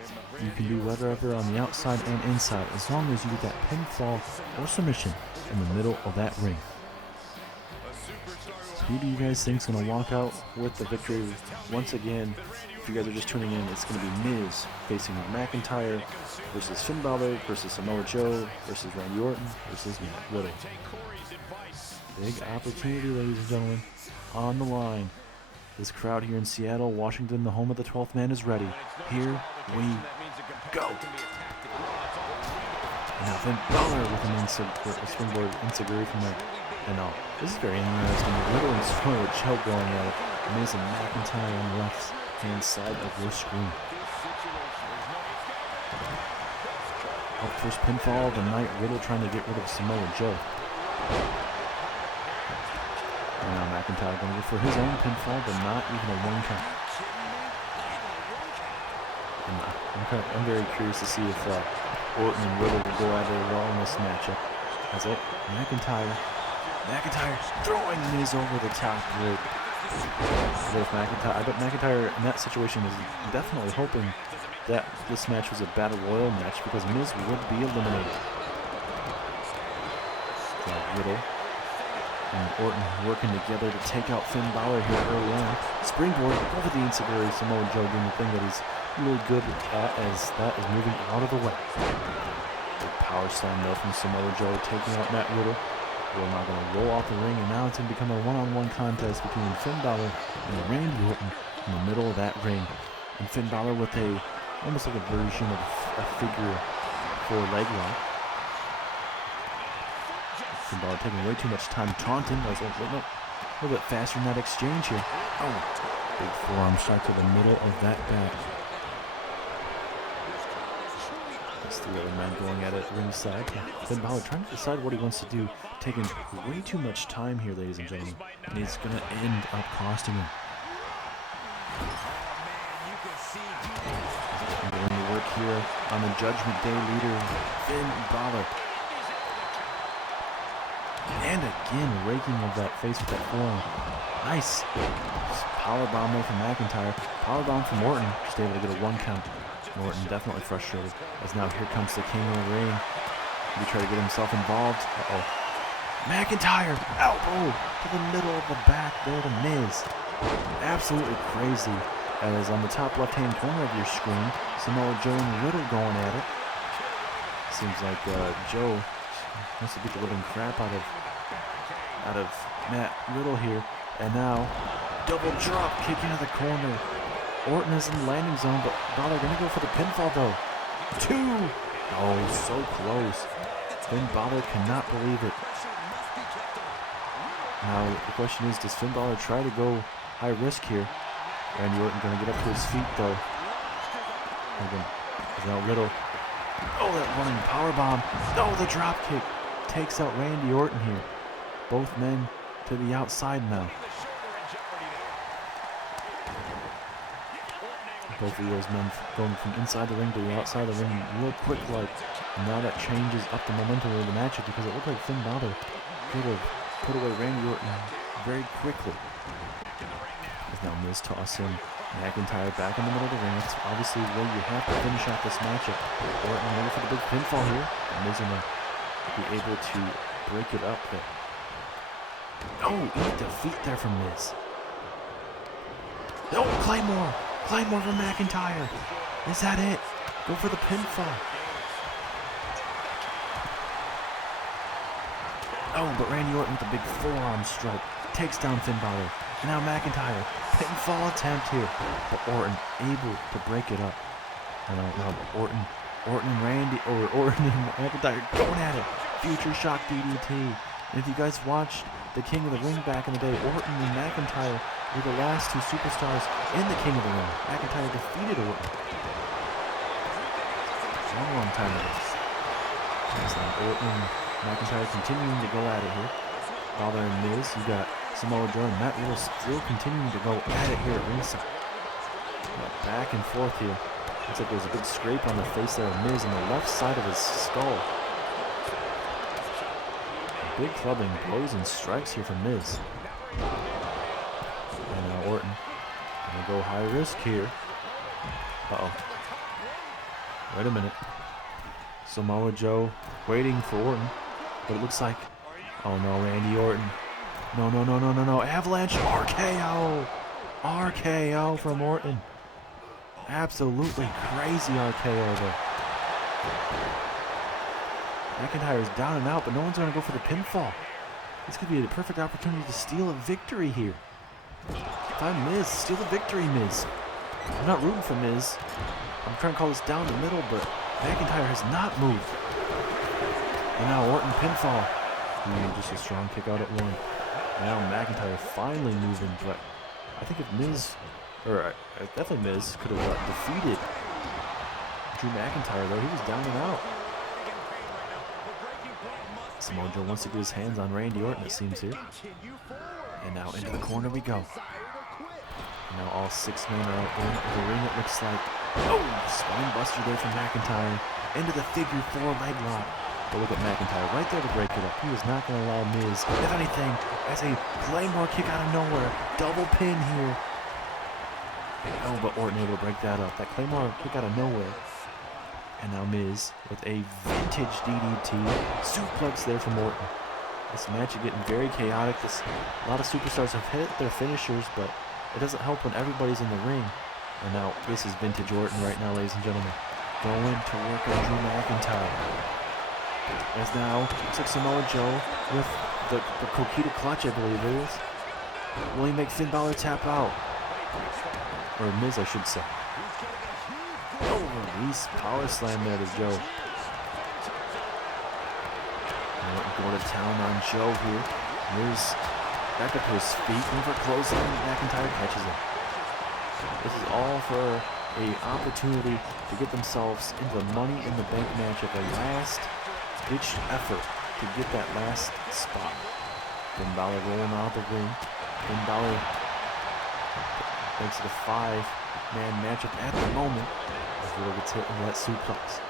You can do whatever on the outside and inside, as long as you get that pinfall or submission in the middle of that ring. Who do you guys think is going to walk out with the victory? Once again, if you guys are just tuning in, it's going to be Miz facing McIntyre versus Finn Balor versus Samoa Joe versus Randy Orton versus Matt Riddle. Big opportunity, ladies and gentlemen, on the line. This crowd here in Seattle, Washington, the home of the 12th man, is ready. Here we go. Now Finn Balor with a springboard enzuigiri from there. And this is very interesting. Riddle and Samoa Joe going at it. Miz and McIntyre on the left-hand side of your screen. First pinfall of the night. Riddle trying to get rid of Samoa Joe. And now McIntyre going to go for his own pinfall, but not even a one count. And I'm very curious to see if Orton and Riddle will go at it at all in this matchup. As McIntyre throwing Miz over the top rope. I bet McIntyre in that situation is definitely hoping that this match was a battle royal match because Miz would be eliminated. Riddle and Orton working together to take out Finn Balor here early on. Springboard over the enzuigiri. Samoa Joe doing the thing that he's really good at, as that is moving out of the way. Big power slam though from Samoa Joe, taking out Matt Riddle. We're now going to roll off the ring, and now it's going to become a one-on-one contest between Finn Balor and Randy Orton in the middle of that ring. And Finn Balor with almost like a version of a figure 4 leg lock. Finn Balor taking way too much time taunting. A little bit faster in that exchange here. Big forearm strike to the middle of that back. There's three other men going at it ringside. Finn Balor trying to decide what he wants to do. Taking way too much time here, ladies and gentlemen. And it's going to end up costing him. Going to work here on the Judgment Day leader, Finn Balor. And again, raking of that face with that forearm. Nice. Powerbomb there from McIntyre. Powerbomb from Orton. Just able to get a 1 count. Orton definitely frustrated, as now here comes the king of the ring. He tried to get himself involved. McIntyre, elbow to the middle of the back there to Miz. Absolutely crazy. As on the top left-hand corner of your screen, Samoa Joe and Riddle going at it. Seems like Joe wants to beat the living crap out of Matt Riddle here. And now, double drop kick into the corner. Orton is in the landing zone, but Balor going to go for the pinfall though. 2! Oh, so close. Finn Balor cannot believe it. Now, the question is, does Finn Balor try to go high risk here? Randy Orton going to get up to his feet though. Now Riddle. Oh, that running powerbomb. Oh, the drop kick takes out Randy Orton here. Both men to the outside now. Both of those men going from inside the ring to the outside of the ring real quick like. Now that changes up the momentum of the matchup because it looked like Finn Balor could have put away Randy Orton very quickly. As now Miz tossing McIntyre back in the middle of the ring. That's obviously where you have to finish out this matchup. Orton ready for the big pinfall here. And Miz gonna be able to break it up there. Oh, eat defeat there from Miz. Oh, Claymore! Claymore from McIntyre! Is that it? Go for the pinfall. Oh, but Randy Orton with a big forearm strike takes down Finn Balor. And now McIntyre, pinfall attempt here. But Orton able to break it up. And now Orton and Randy, or Orton and McIntyre going at it. Future Shock DDT. And if you guys watched the King of the Ring back in the day, Orton and McIntyre were the last two superstars in the King of the Ring. McIntyre defeated Orton. Long time ago. That's now Orton. McIntyre continuing to go at it here. While they're in Miz, you got Samoa Joe and Matt Riddle still continuing to go at it here at ringside. Back and forth here. Looks like there's a big scrape on the face there of Miz on the left side of his skull. Big clubbing blows and strikes here from Miz. And now Orton gonna go high risk here. Uh-oh. Wait a minute. Samoa Joe waiting for Orton. But it looks like, oh no, Randy Orton. No. Avalanche RKO. RKO from Orton. Absolutely crazy RKO there. McIntyre's down and out, but no one's going to go for the pinfall. This could be a perfect opportunity to steal a victory here. If I'm Miz, steal the victory, Miz. I'm not rooting for Miz. I'm trying to call this down the middle, but McIntyre has not moved. And now Orton pinfall. Just a strong kick out at one. Now McIntyre finally moving, but I think if Miz, or definitely Miz, could have defeated Drew McIntyre, though. He was down and out. Samoa Joe wants to get his hands on Randy Orton, it seems here. And now into the corner we go. And now all 6 men are out in the ring, it looks like. Oh, spine buster there from McIntyre. Into the figure 4 leg lock. But look at McIntyre right there to break it up. He was not going to allow Miz, if anything, as a Claymore kick out of nowhere. Double pin here. Oh, but Orton able to break that up. That Claymore kick out of nowhere. And now Miz with a vintage DDT. Suplex there from Orton. This match is getting very chaotic. A lot of superstars have hit their finishers, but it doesn't help when everybody's in the ring. And now this is vintage Orton right now, ladies and gentlemen. Going to work on Drew McIntyre. As now, looks like Samoa Joe with the Coquita clutch, I believe it is. Will he make Finn Balor tap out? Or Miz, I should say. Oh, release power slam there to Joe. Going to town on Joe here. Miz back up to his feet, going for clothesline. McIntyre catches him. This is all for an opportunity to get themselves into the Money in the Bank matchup. A last-ditch effort to get that last spot. Finn Balor rolling out the ring. Finn Balor makes it a 5-man matchup at the moment as Riddle gets hit into that suplex.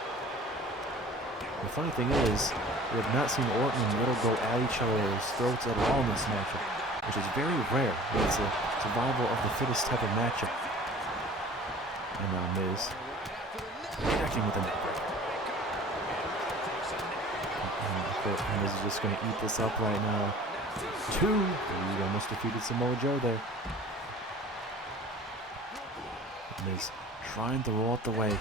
The funny thing is, we have not seen Orton and Riddle go at each other's throats at all in this matchup, which is very rare. It's a survival of the fittest type of matchup. And now Miz connecting with the neckbreaker. And Miz is just going to eat this up right now. 2. He almost defeated Samoa Joe there. Miz trying to roll out the way.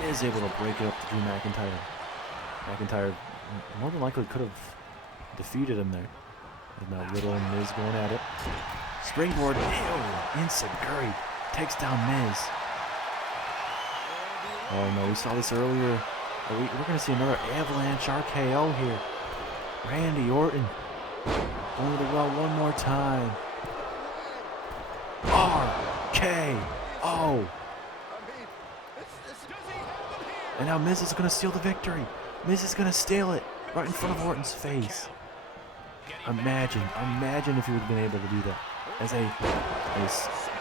Miz able to break it up to Drew McIntyre. McIntyre more than likely could have defeated him there. And now Riddle and Miz going at it. Springboard, Enziguri takes down Miz. Oh no, we saw this earlier. We're going to see another Avalanche RKO here. Randy Orton going to the well one more time. RKO. And now Miz is going to steal the victory. Miz is going to steal it right in front of Orton's face. Imagine if he would have been able to do that. As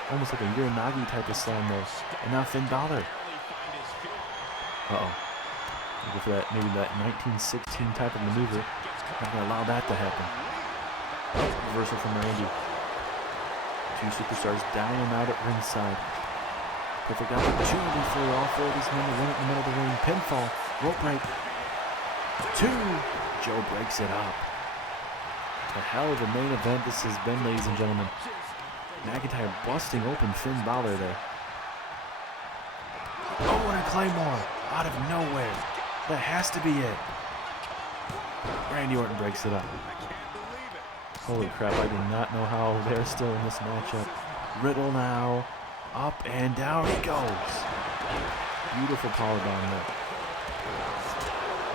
almost like a Uranagi type of slam there. And now Finn Balor. Uh-oh. Go for that, maybe that 1916 type of maneuver. Not going to allow that to happen. Reversal from Randy. Two superstars down and out at ringside. Perfect opportunity for all four of these men to win it in the middle of the ring. Pinfall. Rope break. 2. Joe breaks it up. A hell of a main event this has been, ladies and gentlemen. McIntyre busting open Finn Balor there. Oh, and a Claymore out of nowhere. That has to be it. Randy Orton breaks it up. Holy crap, I do not know how they're still in this matchup. Riddle now. Up and down he goes. Beautiful powerbomb there.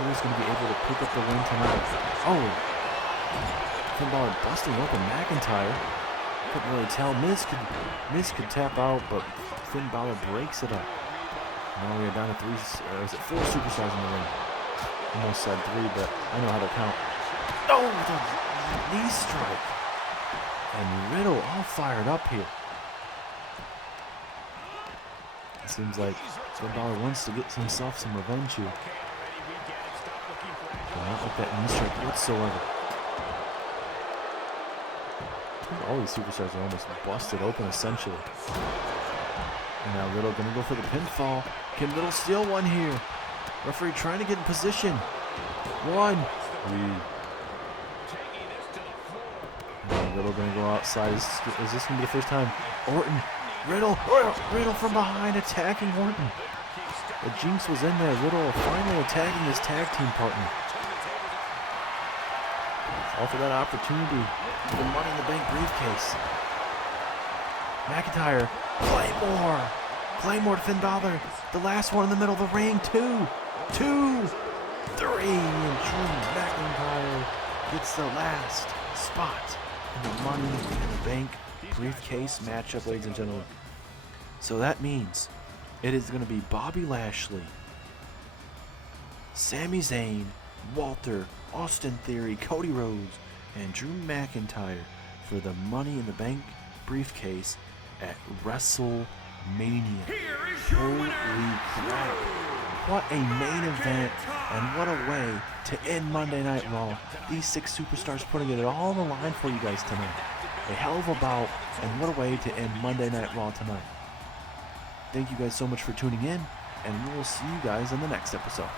Who's going to be able to pick up the win tonight? Oh! Finn Balor busting open McIntyre. Couldn't really tell. Miz could tap out, but Finn Balor breaks it up. Now we are down to 4 superstars in the ring. Almost said 3, but I know how to count. Oh, the knee strike. And Riddle all fired up here. It seems like Finn Balor wants to get himself some revenge here. But not with that knee strike whatsoever. All these superstars are almost busted open, essentially. And now Riddle going to go for the pinfall. Can Riddle steal one here? Referee trying to get in position. 1, 3. And Riddle going to go outside. Is this going to be the first time? Orton. Riddle from behind attacking Orton. The Jinx was in there. Riddle finally attacking his tag team partner. All for that opportunity for the Money in the Bank briefcase. McIntyre. Claymore to Finn Balor. The last one in the middle of the ring. 2, 2, 3. And Drew McIntyre gets the last spot in the Money in the Bank briefcase matchup, ladies and gentlemen. So that means it is going to be Bobby Lashley, Sami Zayn, Walter, Austin Theory, Cody Rhodes, and Drew McIntyre for the Money in the Bank briefcase at WrestleMania. Holy crap. What a main event, and what a way to end Monday Night Raw. These 6 superstars putting it all on the line for you guys tonight. A hell of a bout, and what a way to end Monday Night Raw tonight. Thank you guys so much for tuning in, and we will see you guys in the next episode.